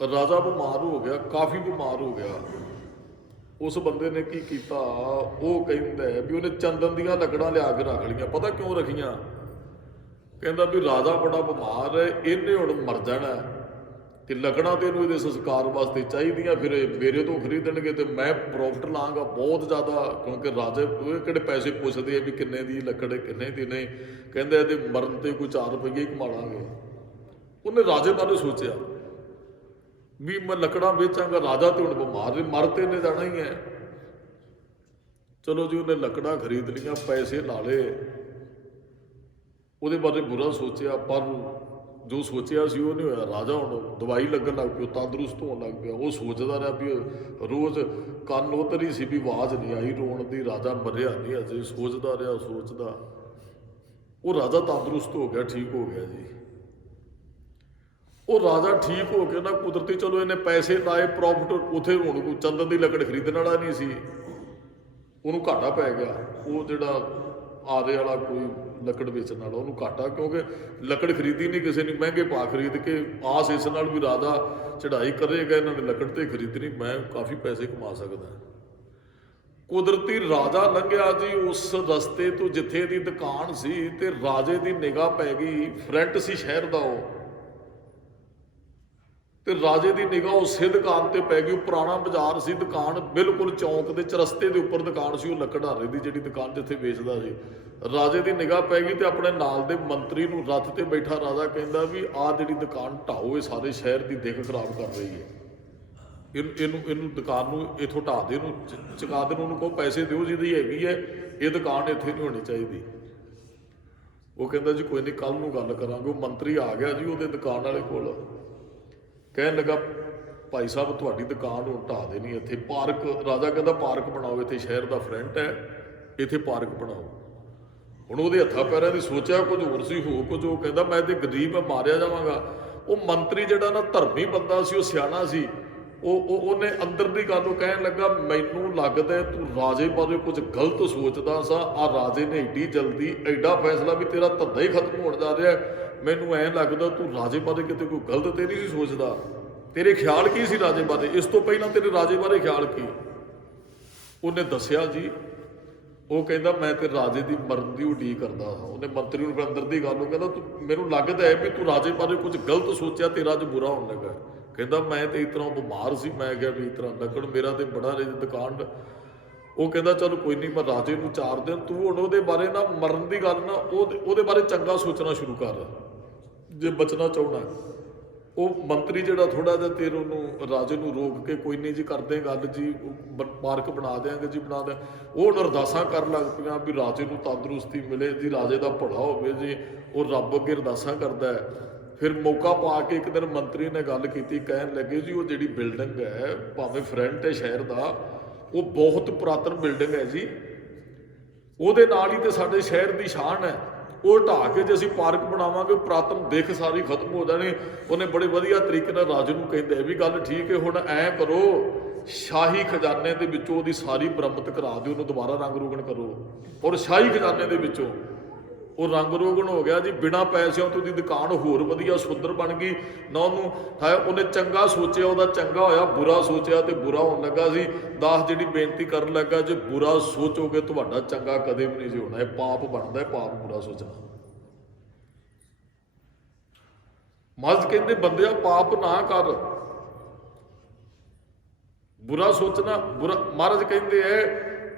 ਰਾਜਾ ਬਿਮਾਰ ਹੋ ਗਿਆ, ਕਾਫੀ ਬਿਮਾਰ ਹੋ ਗਿਆ। ਉਸ ਬੰਦੇ ਨੇ ਕੀ ਕੀਤਾ, ਉਹ ਕਹਿੰਦਾ ਵੀ ਉਹਨੇ ਚੰਦਨ ਦੀਆਂ ਲੱਕੜਾਂ ਲਿਆ ਕੇ ਰੱਖ ਲਈਆਂ। ਪਤਾ ਕਿਉਂ ਰੱਖੀਆਂ? ਕਹਿੰਦਾ ਵੀ ਰਾਜਾ ਬੜਾ ਬਿਮਾਰ ਹੈ, ਇਹਨੇ ਹੁਣ ਮਰ ਜਾਣਾ ਤੇ ਲੱਕੜਾਂ ਤੇ ਇਹਨੂੰ ਇਹਦੇ ਸੰਸਕਾਰ ਵਾਸਤੇ ਚਾਹੀਦੀਆਂ, ਫਿਰ ਮੇਰੇ ਤੋਂ ਖਰੀਦਣਗੇ ਤੇ ਮੈਂ ਪ੍ਰੋਫਿਟ ਲਾਂਗਾ ਬਹੁਤ ਜ਼ਿਆਦਾ, ਕਿਉਂਕਿ ਰਾਜੇ ਕਿਹੜੇ ਪੈਸੇ ਪੁੱਛਦੇ ਆ ਵੀ ਕਿੰਨੇ ਦੀ ਲੱਕੜ, ਕਿੰਨੇ ਦੀ ਨਹੀਂ। ਕਹਿੰਦੇ ਇਹਦੇ ਮਰਨ ਤੇ ਕੋਈ 4 ਰੁਪਏ ਹੀ ਕਮਾ ਲਾਂਗੇ। ਉਹਨੇ ਰਾਜੇ ਬਾਰੇ ਸੋਚਿਆ ਵੀ ਮੈਂ ਲੱਕੜਾਂ ਵੇਚਾਂਗਾ, ਰਾਜਾ ਤੇ ਹੁਣ ਬਿਮਾਰ, ਮਰ ਤੇ ਇਹਨੇ ਜਾਣਾ ਹੀ ਹੈ। ਚਲੋ ਜੀ, ਉਹਨੇ ਲੱਕੜਾਂ ਖਰੀਦ ਲਈਆਂ, ਪੈਸੇ ਲਾ ਲਏ। ਉਹਦੇ ਬਾਰੇ ਬੁਰਾ ਸੋਚਿਆ, ਪਰ ਜੋ ਸੋਚਿਆ ਸੀ ਉਹ ਨਹੀਂ ਹੋਇਆ। ਰਾਜਾ ਹੁਣ ਦਵਾਈ ਲੱਗਣ ਲੱਗ ਪਈ, ਤੰਦਰੁਸਤ ਹੋਣ ਲੱਗ ਪਿਆ। ਉਹ ਸੋਚਦਾ ਰਿਹਾ ਵੀ ਰੋਜ਼ ਕੰਨ ਉਤਰੀ ਸੀ ਵੀ ਆਵਾਜ਼ ਨਹੀਂ ਆਈ ਰੋਣ ਦੀ, ਰਾਜਾ ਮਰਿਆ ਨਹੀਂ ਅਜੇ। ਸੋਚਦਾ ਰਿਹਾ, ਸੋਚਦਾ, ਉਹ ਰਾਜਾ ਤੰਦਰੁਸਤ ਹੋ ਗਿਆ, ਠੀਕ ਹੋ ਗਿਆ ਜੀ। ਉਹ ਰਾਜਾ ਠੀਕ ਹੋ ਕੇ ਨਾ ਕੁਦਰਤੀ, ਚਲੋ ਇਹਨੇ ਪੈਸੇ ਲਾਏ, ਪ੍ਰੋਫਿਟ ਉੱਥੇ, ਹੁਣ ਕੋਈ ਚੰਦਨ ਦੀ ਲੱਕੜ ਖਰੀਦਣ ਵਾਲਾ ਨਹੀਂ ਸੀ, ਉਹਨੂੰ ਘਾਟਾ ਪੈ ਗਿਆ। ਉਹ ਜਿਹੜਾ ਆਰੇ ਵਾਲਾ ਕੋਈ ਲੱਕੜ ਵੇਚਣ ਵਾਲਾ, ਉਹਨੂੰ ਘਾਟਾ, ਕਿਉਂਕਿ ਲੱਕੜ ਖਰੀਦੀ ਨਹੀਂ ਕਿਸੇ ਨੇ, ਮਹਿੰਗੇ ਭਾਅ ਖਰੀਦ ਕੇ, ਆਸ ਇਸ ਨਾਲ ਵੀ ਰਾਜਾ ਚੜ੍ਹਾਈ ਕਰੇਗਾ, ਇਹਨਾਂ ਨੇ ਲੱਕੜ ਤੇ ਖਰੀਦਣੀ, ਮੈਂ ਕਾਫੀ ਪੈਸੇ ਕਮਾ ਸਕਦਾ। ਕੁਦਰਤੀ ਰਾਜਾ ਲੰਘਿਆ ਜੀ ਉਸ ਰਸਤੇ ਤੋਂ ਜਿੱਥੇ ਦੀ ਦੁਕਾਨ ਸੀ, ਤੇ ਰਾਜੇ ਦੀ ਨਿਗਾਹ ਪੈ ਗਈ, ਫਰੰਟ ਸੀ ਸ਼ਹਿਰ ਦਾ ਉਹ, ਤੇ ਰਾਜੇ ਦੀ ਨਿਗਾਹ ਉਸੇ ਦੁਕਾਨ ਤੇ ਪੈ ਗਈ। ਉਹ ਪੁਰਾਣਾ ਬਾਜ਼ਾਰ ਸੀ, ਦੁਕਾਨ ਬਿਲਕੁਲ ਚੌਂਕ ਦੇ ਚਰਸਤੇ ਦੇ ਉੱਪਰ ਦੁਕਾਨ ਸੀ, ਉਹ ਲੱਕੜਹਾਰੇ ਦੀ ਜਿਹੜੀ ਦੁਕਾਨ ਜਿੱਥੇ ਵੇਚਦਾ ਸੀ। ਰਾਜੇ ਦੀ ਨਿਗਾਹ ਪੈ ਗਈ ਤੇ ਆਪਣੇ ਨਾਲ ਦੇ ਮੰਤਰੀ ਨੂੰ, ਰੱਥ ਤੇ ਬੈਠਾ ਰਾਜਾ ਕਹਿੰਦਾ ਵੀ ਆਹ ਜਿਹੜੀ ਦੁਕਾਨ ਢਾਓ, ਇਹ ਸਾਰੇ ਸ਼ਹਿਰ ਦੀ ਦਿੱਖ ਖਰਾਬ ਕਰ ਰਹੀ ਹੈ, ਇਹਨੂੰ ਦੁਕਾਨ ਨੂੰ ਇੱਥੋਂ ਢਾਹ ਦੇ, ਇਹਨੂੰ ਚੁਕਾ ਦੇ, ਉਹਨੂੰ ਕਹੋ ਪੈਸੇ ਦਿਓ ਜਿਹਦੀ ਹੈਗੀ ਹੈ, ਇਹ ਦੁਕਾਨ ਇੱਥੇ ਨਹੀਂ ਹੋਣੀ ਚਾਹੀਦੀ। ਉਹ ਕਹਿੰਦਾ ਜੀ ਕੋਈ ਨਹੀਂ, ਕੱਲ ਨੂੰ ਗੱਲ ਕਰਾਂਗੇ। ਉਹ ਮੰਤਰੀ ਆ ਗਿਆ ਜੀ ਉਹਦੇ ਦੁਕਾਨ ਵਾਲੇ ਕੋਲ, ਕਹਿਣ ਲੱਗਾ ਭਾਈ ਸਾਹਿਬ ਤੁਹਾਡੀ ਦੁਕਾਨ ਹੁਣ ਢਾਹ ਦੇਣੀ, ਇੱਥੇ ਪਾਰਕ, ਰਾਜਾ ਕਹਿੰਦਾ ਪਾਰਕ ਬਣਾਓ, ਇੱਥੇ ਸ਼ਹਿਰ ਦਾ ਫਰੰਟ ਹੈ, ਇੱਥੇ ਪਾਰਕ ਬਣਾਓ। ਹੁਣ ਉਹਦੇ ਹੱਥਾਂ ਪੈਰਾਂ ਦੀ ਸੋਚਿਆ ਕੁਝ ਹੋਰ ਸੀ, ਹੋ ਕੁਝ। ਉਹ ਕਹਿੰਦਾ ਮੈਂ ਤੇ ਗਰੀਬ ਆ, ਮਾਰਿਆ ਜਾਵਾਂਗਾ। ਉਹ ਮੰਤਰੀ ਜਿਹੜਾ ਨਾ ਧਰਮੀ ਬੰਦਾ ਸੀ, ਉਹ ਸਿਆਣਾ ਸੀ, ਉਹਨੇ ਅੰਦਰ ਦੀ ਗੱਲ, ਉਹ ਕਹਿਣ ਲੱਗਾ ਮੈਨੂੰ ਲੱਗਦਾ ਤੂੰ ਰਾਜੇ ਬਾਰੇ ਕੁਝ ਗਲਤ ਸੋਚਦਾ ਸਾਂ। ਆ ਰਾਜੇ ਨੇ ਏਡੀ ਜਲਦੀ ਐਡਾ ਫੈਸਲਾ ਵੀ ਤੇਰਾ ਧੰਦਾ ਹੀ ਖਤਮ ਹੋਣ ਜਾ ਰਿਹਾ, ਮੈਨੂੰ ਐਂ ਲੱਗਦਾ ਤੂੰ ਰਾਜੇ ਬਾਰੇ ਕਿਤੇ ਕੋਈ ਗਲਤ ਤੇ ਨਹੀਂ ਸੀ ਸੋਚਦਾ। ਤੇਰੇ ਖਿਆਲ ਕੀ ਸੀ ਰਾਜੇ ਬਾਰੇ, ਇਸ ਤੋਂ ਪਹਿਲਾਂ ਤੇਰੇ ਰਾਜੇ ਬਾਰੇ ਖਿਆਲ ਕੀ? ਉਹਨੇ ਦੱਸਿਆ ਜੀ, ਉਹ ਕਹਿੰਦਾ ਮੈਂ ਤੇ ਰਾਜੇ ਦੀ ਮਰਨ ਦੀ ਉਡੀਕ ਕਰਦਾ ਹਾਂ। ਉਹਨੇ ਮੰਤਰੀ ਨੂੰ ਅੰਦਰ ਦੀ ਗੱਲ, ਉਹ ਕਹਿੰਦਾ ਤੂੰ, ਮੈਨੂੰ ਲੱਗਦਾ ਹੈ ਵੀ ਤੂੰ ਰਾਜੇ ਬਾਰੇ ਕੁਝ ਗਲਤ ਸੋਚਿਆ, ਤੇਰਾ ਅੱਜ ਬੁਰਾ ਹੋਣ ਲੱਗਾ। ਕਹਿੰਦਾ ਮੈਂ ਤੇ ਇਸ ਤਰ੍ਹਾਂ ਬਿਮਾਰ ਸੀ, ਮੈਂ ਕਿਹਾ ਵੀ ਇਸ ਤਰ੍ਹਾਂ ਲੱਕੜ ਮੇਰਾ ਤੇ ਬੜਾ ਦੁਕਾਨ। ਉਹ ਕਹਿੰਦਾ ਚਲ ਕੋਈ ਨਹੀਂ, ਮੈਂ ਰਾਜੇ ਨੂੰ 4 ਦਿਨ, ਤੂੰ ਹੁਣ ਉਹਦੇ ਬਾਰੇ ਨਾ, ਮਰਨ ਦੀ ਗੱਲ ਨਾ, ਉਹਦੇ ਬਾਰੇ ਚੰਗਾ ਸੋਚਣਾ ਸ਼ੁਰੂ ਕਰ ਜੇ ਬਚਣਾ ਚਾਹੁੰਦਾ। ਉਹ ਮੰਤਰੀ ਜਿਹੜਾ ਥੋੜਾ ਜਿਹਾ ਤੇਰ ਉਹਨੂੰ, ਰਾਜੇ ਨੂੰ ਰੋਕ ਕੇ, ਕੋਈ ਨਹੀਂ ਜੀ ਕਰਦੇ ਗੱਲ ਜੀ, ਪਾਰਕ ਬਣਾ ਦਿਆਂਗੇ ਜੀ, ਬਣਾ ਦਿਆਂ। ਉਹ ਅਰਦਾਸਾਂ ਕਰਨ ਲੱਗ ਪਈਆਂ ਵੀ ਰਾਜੇ ਨੂੰ ਤੰਦਰੁਸਤੀ ਮਿਲੇ ਜੀ, ਰਾਜੇ ਦਾ ਭਲਾ ਹੋਵੇ ਜੀ। ਉਹ ਰੱਬ ਅੱਗੇ ਅਰਦਾਸਾਂ ਕਰਦਾ ਹੈ। ਫਿਰ ਮੌਕਾ ਪਾ ਕੇ ਇੱਕ ਦਿਨ ਮੰਤਰੀ ਨੇ ਗੱਲ ਕੀਤੀ, ਕਹਿਣ ਲੱਗੇ ਜੀ ਉਹ ਜਿਹੜੀ ਬਿਲਡਿੰਗ ਹੈ ਭਾਵੇਂ ਫਰੰਟ ਹੈ ਸ਼ਹਿਰ ਦਾ, ਉਹ ਬਹੁਤ ਪੁਰਾਤਨ ਬਿਲਡਿੰਗ ਹੈ ਜੀ, ਉਹਦੇ ਨਾਲ ਹੀ ਤੇ ਸਾਡੇ ਸ਼ਹਿਰ ਦੀ ਸ਼ਾਨ ਹੈ, ਉਹ ਢਾਹ ਕੇ ਜੇ ਅਸੀਂ ਪਾਰਕ ਬਣਾਵਾਂਗੇ ਪੁਰਾਤਨ ਦਿੱਖ ਸਾਰੀ ਖਤਮ ਹੋ ਜਾਣੀ। ਉਹਨੇ ਬੜੇ ਵਧੀਆ ਤਰੀਕੇ ਨਾਲ ਰਾਜੂ ਨੂੰ ਕਹਿੰਦੇ ਇਹ ਵੀ ਗੱਲ ਠੀਕ ਹੈ, ਹੁਣ ਐਂ ਕਰੋ ਸ਼ਾਹੀ ਖਜ਼ਾਨੇ ਦੇ ਵਿੱਚੋਂ ਉਹਦੀ ਸਾਰੀ ਮੁਰੰਮਤ ਕਰਾ ਦਿਓ, ਉਹਨੂੰ ਦੁਬਾਰਾ ਰੰਗ ਰੋਗਨ ਕਰੋ। ਔਰ ਸ਼ਾਹੀ ਖਜ਼ਾਨੇ ਦੇ ਵਿੱਚੋਂ ਉਹ ਰੰਗ ਰੋਗਨ ਹੋ ਗਿਆ ਜੀ, ਬਿਨਾਂ ਪੈਸਿਆਂ ਤੋਂ ਉਹਦੀ ਦੁਕਾਨ ਹੋਰ ਵਧੀਆ ਸੁੰਦਰ ਬਣ ਗਈ ਨਾ। ਉਹਨੂੰ ਉਹਨੇ ਚੰਗਾ ਸੋਚਿਆ, ਉਹਦਾ ਚੰਗਾ ਹੋਇਆ, ਬੁਰਾ ਸੋਚਿਆ ਤੇ ਬੁਰਾ ਹੋਣ ਲੱਗਾ ਸੀ। ਦਾਸ ਜਿਹੜੀ ਬੇਨਤੀ ਕਰਨ ਲੱਗਾ, ਜੇ ਬੁਰਾ ਸੋਚੋਗੇ ਤੁਹਾਡਾ ਚੰਗਾ ਕਦੇ ਵੀ ਨਹੀਂ ਜੀ ਹੋਣਾ, ਇਹ ਪਾਪ ਬਣਦਾ ਹੈ, ਪਾਪ ਬੁਰਾ ਸੋਚਣਾ। ਮਹਾਰਾਜ ਕਹਿੰਦੇ ਬੰਦਿਆ ਪਾਪ ਨਾ ਕਰ, ਬੁਰਾ ਸੋਚਣਾ ਬੁਰਾ। ਮਹਾਰਾਜ ਕਹਿੰਦੇ ਐ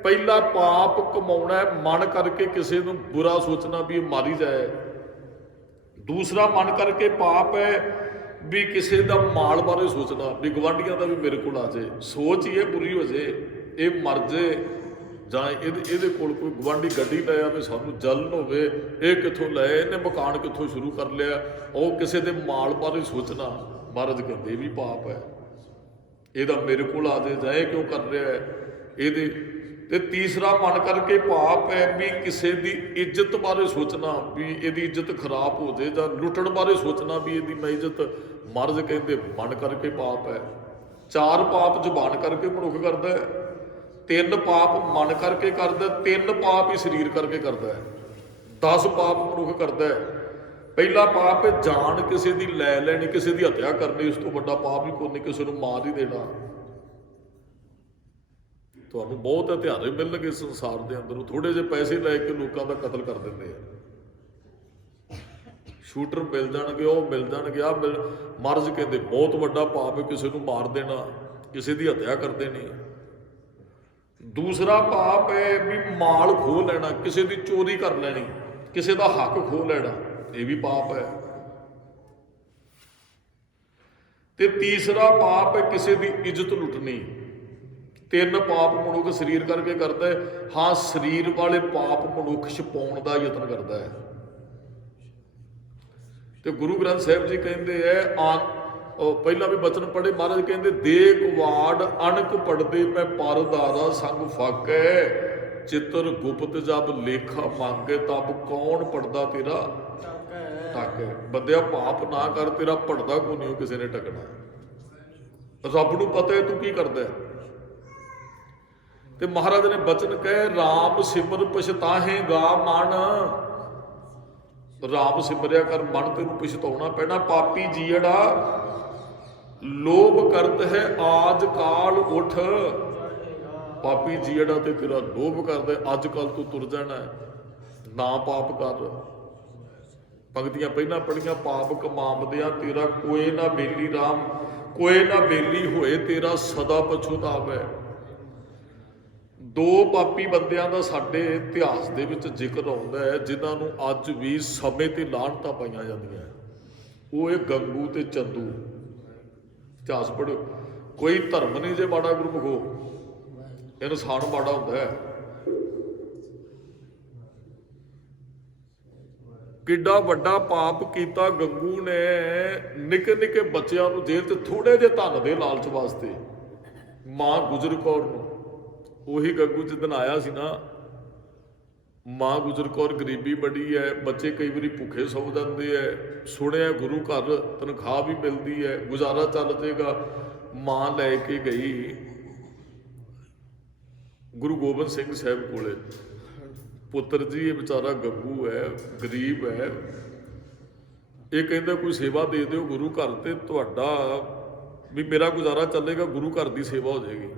ਪਹਿਲਾ ਪਾਪ ਕਮਾਉਣਾ ਹੈ ਮਨ ਕਰਕੇ ਕਿਸੇ ਨੂੰ ਬੁਰਾ ਸੋਚਣਾ ਵੀ ਇਹ ਮਾਰੀ ਜਾਏ। ਦੂਸਰਾ ਮਨ ਕਰਕੇ ਪਾਪ ਹੈ ਵੀ ਕਿਸੇ ਦਾ ਮਾਲ ਬਾਰੇ ਸੋਚਣਾ, ਵੀ ਗਵਾਂਢੀਆਂ ਦਾ ਵੀ ਮੇਰੇ ਕੋਲ ਆ ਜਾਏ, ਸੋਚ ਹੀ ਇਹ ਬੁਰੀ ਹੋ ਜਾਏ, ਇਹ ਮਰ ਜਾਏ, ਜਾਂ ਇਹਦੇ ਕੋਲ ਕੋਈ ਗਵਾਂਢੀ ਗੱਡੀ ਲੈ ਆਵੇ, ਸਾਨੂੰ ਜਲਨ ਹੋਵੇ, ਇਹ ਕਿੱਥੋਂ ਲਏ, ਇਹਨੇ ਮਕਾਨ ਕਿੱਥੋਂ ਸ਼ੁਰੂ ਕਰ ਲਿਆ, ਉਹ ਕਿਸੇ ਦੇ ਮਾਲ ਬਾਰੇ ਸੋਚਣਾ। ਮਹਾਰਾਜ ਕਹਿੰਦੇ ਵੀ ਪਾਪ ਹੈ, ਇਹਦਾ ਮੇਰੇ ਕੋਲ ਆ ਜਾਏ, ਜਾਂ ਇਹ ਕਿਉਂ ਕਰ ਰਿਹਾ ਹੈ ਇਹਦੇ। ਤੇ ਤੀਸਰਾ ਮਨ ਕਰਕੇ ਪਾਪ ਹੈ ਵੀ ਕਿਸੇ ਦੀ ਇੱਜ਼ਤ ਬਾਰੇ ਸੋਚਣਾ, ਵੀ ਇਹਦੀ ਇੱਜ਼ਤ ਖਰਾਬ ਹੋ ਜਾਏ, ਜਾਂ ਲੁੱਟਣ ਬਾਰੇ ਸੋਚਣਾ ਵੀ ਇਹਦੀ ਮੈਂ ਇੱਜ਼ਤ। ਮਹਾਰਾਜ ਕਹਿੰਦੇ ਮਨ ਕਰਕੇ ਪਾਪ ਹੈ। 4 ਪਾਪ ਜ਼ੁਬਾਨ ਕਰਕੇ ਮਨੁੱਖ ਕਰਦਾ ਹੈ, 3 ਪਾਪ ਮਨ ਕਰਕੇ ਕਰਦਾ, 3 ਪਾਪ ਹੀ ਸਰੀਰ ਕਰਕੇ ਕਰਦਾ ਹੈ, 10 ਪਾਪ ਮਨੁੱਖ ਕਰਦਾ ਹੈ। ਪਹਿਲਾ ਪਾਪ ਹੈ ਜਾਨ ਕਿਸੇ ਦੀ ਲੈ ਲੈਣੀ, ਕਿਸੇ ਦੀ ਹੱਤਿਆ ਕਰਨੀ, ਇਸ ਤੋਂ ਵੱਡਾ ਪਾਪ ਹੀ ਕੋਈ ਨਹੀਂ, ਕਿਸੇ ਨੂੰ ਮਾਰ ਹੀ ਦੇਣਾ। ਤੁਹਾਨੂੰ ਬਹੁਤ ਹਥਿਆਰੇ ਮਿਲਣਗੇ ਸੰਸਾਰ ਦੇ ਅੰਦਰ, ਥੋੜੇ ਜਿਹੇ ਪੈਸੇ ਲੈ ਕੇ ਲੋਕਾਂ ਦਾ ਕਤਲ ਕਰ ਦਿੰਦੇ ਆ, ਸ਼ੂਟਰ ਮਿਲ ਜਾਣਗੇ, ਉਹ ਮਿਲ ਜਾਣਗੇ, ਆਹ ਮਿਲ। ਮਹਾਰਾਜ ਕਹਿੰਦੇ ਬਹੁਤ ਵੱਡਾ ਪਾਪ ਹੈ ਕਿਸੇ ਨੂੰ ਮਾਰ ਦੇਣਾ, ਕਿਸੇ ਦੀ ਹੱਤਿਆ ਕਰ ਦੇਣੀ। ਦੂਸਰਾ ਪਾਪ ਹੈ ਵੀ ਮਾਲ ਖੋਹ ਲੈਣਾ, ਕਿਸੇ ਦੀ ਚੋਰੀ ਕਰ ਲੈਣੀ, ਕਿਸੇ ਦਾ ਹੱਕ ਖੋਹ ਲੈਣਾ, ਇਹ ਵੀ ਪਾਪ ਹੈ। ਤੇ ਤੀਸਰਾ ਪਾਪ ਹੈ ਕਿਸੇ ਦੀ ਇੱਜ਼ਤ ਲੁੱਟਣੀ। 3 ਪਾਪ ਮਨੁੱਖ ਸਰੀਰ ਕਰਕੇ ਕਰਦਾ ਹੈ। ਹਾਂ, ਸਰੀਰ ਵਾਲੇ ਪਾਪ ਮਨੁੱਖ ਛੁਪਾਉਣ ਦਾ ਯਤਨ ਕਰਦਾ ਹੈ। ਤੇ ਗੁਰੂ ਗ੍ਰੰਥ ਸਾਹਿਬ ਜੀ ਕਹਿੰਦੇ ਹੈ, ਪਹਿਲਾਂ ਵੀ ਬਚਨ ਪੜ੍ਹੇ, ਮਹਾਰਾਜ ਕਹਿੰਦੇ ਦੇਖ ਵਾੜ ਅਣਕ ਪੜਦੇ ਮੈਂ ਪਰਦਾਰਾ ਸੰਗ ਫਾਕੈ, ਚਿੱਤਰ ਗੁਪਤ ਜਬ ਲੇਖਾ ਮੰਗੇ ਤਬ ਕੌਣ ਪੜਦਾ ਤੇਰਾ ਟੱਕ। ਬੰਦਿਆ ਪਾਪ ਨਾ ਕਰ, ਤੇਰਾ ਪੜਦਾ ਕੋ ਨਹੀਂ ਕਿਸੇ ਨੇ ਟਕਣਾ। ਰੱਬ ਨੂੰ ਪਤਾ ਹੈ ਤੂੰ ਕੀ ਕਰਦਾ ਹੈ। ਤੇ ਮਹਾਰਾਜ ਨੇ ਬਚਨ ਕਹੇ ਰਾਮ ਸਿਮਰ ਪਛਤਾਹੇਗਾ ਮਨ, ਰਾਮ ਸਿਮਰਿਆ ਕਰ, ਮਨ ਤੈਨੂੰ ਪਛਤਾਉਣਾ ਪੈਣਾ। ਪਾਪੀ ਜੀੜਾ ਲੋਭ ਕਰਤ ਹੈ ਆਜ ਕਾਲ ਉਠ, ਪਾਪੀ ਜੀੜਾ ਤੇ ਤੇਰਾ ਲੋਭ ਕਰਦਾ ਅੱਜ ਕੱਲ ਤੂੰ ਤੁਰ ਜਾਣਾ, ਨਾ ਪਾਪ ਕਰ। ਪੰਕਤੀਆਂ ਪਹਿਲਾਂ ਪੜੀਆਂ, ਪਾਪ ਕਮਾਵਦਿਆਂ ਤੇਰਾ ਕੋਏ ਨਾ ਬੇਲੀ ਰਾਮ, ਕੋਏ ਨਾ ਬੇਲੀ ਹੋਏ ਤੇਰਾ ਸਦਾ ਪਛੁਤਾਵੈ। 2 ਪਾਪੀ ਬੰਦਿਆਂ ਦਾ ਸਾਡੇ ਇਤਿਹਾਸ ਦੇ ਵਿੱਚ ਜ਼ਿਕਰ ਆਉਂਦਾ ਹੈ, ਜਿਨ੍ਹਾਂ ਨੂੰ ਅੱਜ ਵੀ ਸਮੇਂ ਤੇ ਲਾਹਨਤਾਂ ਪਾਈਆਂ ਜਾਂਦੀਆਂ। ਉਹ ਇਹ ਗੰਗੂ ਤੇ ਚੰਦੂ। ਇਤਿਹਾਸ ਪੜ੍ਹੋ, ਕੋਈ ਧਰਮ ਨਹੀਂ ਜੇ ਮਾੜਾ ਗੁਰਮੁਖੋ, ਇਨਸਾਨ ਮਾੜਾ ਹੁੰਦਾ ਹੈ। ਕਿੱਡਾ ਵੱਡਾ ਪਾਪ ਕੀਤਾ ਗੰਗੂ ਨੇ, ਨਿੱਕੇ ਨਿੱਕੇ ਬੱਚਿਆਂ ਨੂੰ ਜੇਲ੍ਹ 'ਚ ਥੋੜੇ ਜਿਹੇ ਧਨ ਦੇ ਲਾਲਚ ਵਾਸਤੇ। ਮਾਂ ਗੁਜਰ ਕੌਰ ਨੂੰ, ਉਹੀ ਗੰਗੂ ਜਿੱਦਣ ਆਇਆ ਸੀ ਨਾ, ਮਾਂ ਗੁਜਰ ਕੌਰ ਗਰੀਬੀ ਬੜੀ ਹੈ, ਬੱਚੇ ਕਈ ਵਾਰੀ ਭੁੱਖੇ ਸੌ ਜਾਂਦੇ ਹੈ, ਸੁਣਿਆ ਗੁਰੂ ਘਰ ਤਨਖਾਹ ਵੀ ਮਿਲਦੀ ਹੈ, ਗੁਜ਼ਾਰਾ ਚੱਲ ਜਾਏਗਾ। ਮਾਂ ਲੈ ਕੇ ਗਈ ਗੁਰੂ ਗੋਬਿੰਦ ਸਿੰਘ ਸਾਹਿਬ ਕੋਲੇ, ਪੁੱਤਰ ਜੀ ਇਹ ਵਿਚਾਰਾ ਗੰਗੂ ਹੈ, ਗਰੀਬ ਹੈ, ਇਹ ਕਹਿੰਦਾ ਕੋਈ ਸੇਵਾ ਦੇ ਦਿਓ ਗੁਰੂ ਘਰ, ਤੇ ਤੁਹਾਡਾ ਵੀ ਮੇਰਾ ਗੁਜ਼ਾਰਾ ਚੱਲੇਗਾ, ਗੁਰੂ ਘਰ ਦੀ ਸੇਵਾ ਹੋ ਜਾਏਗੀ।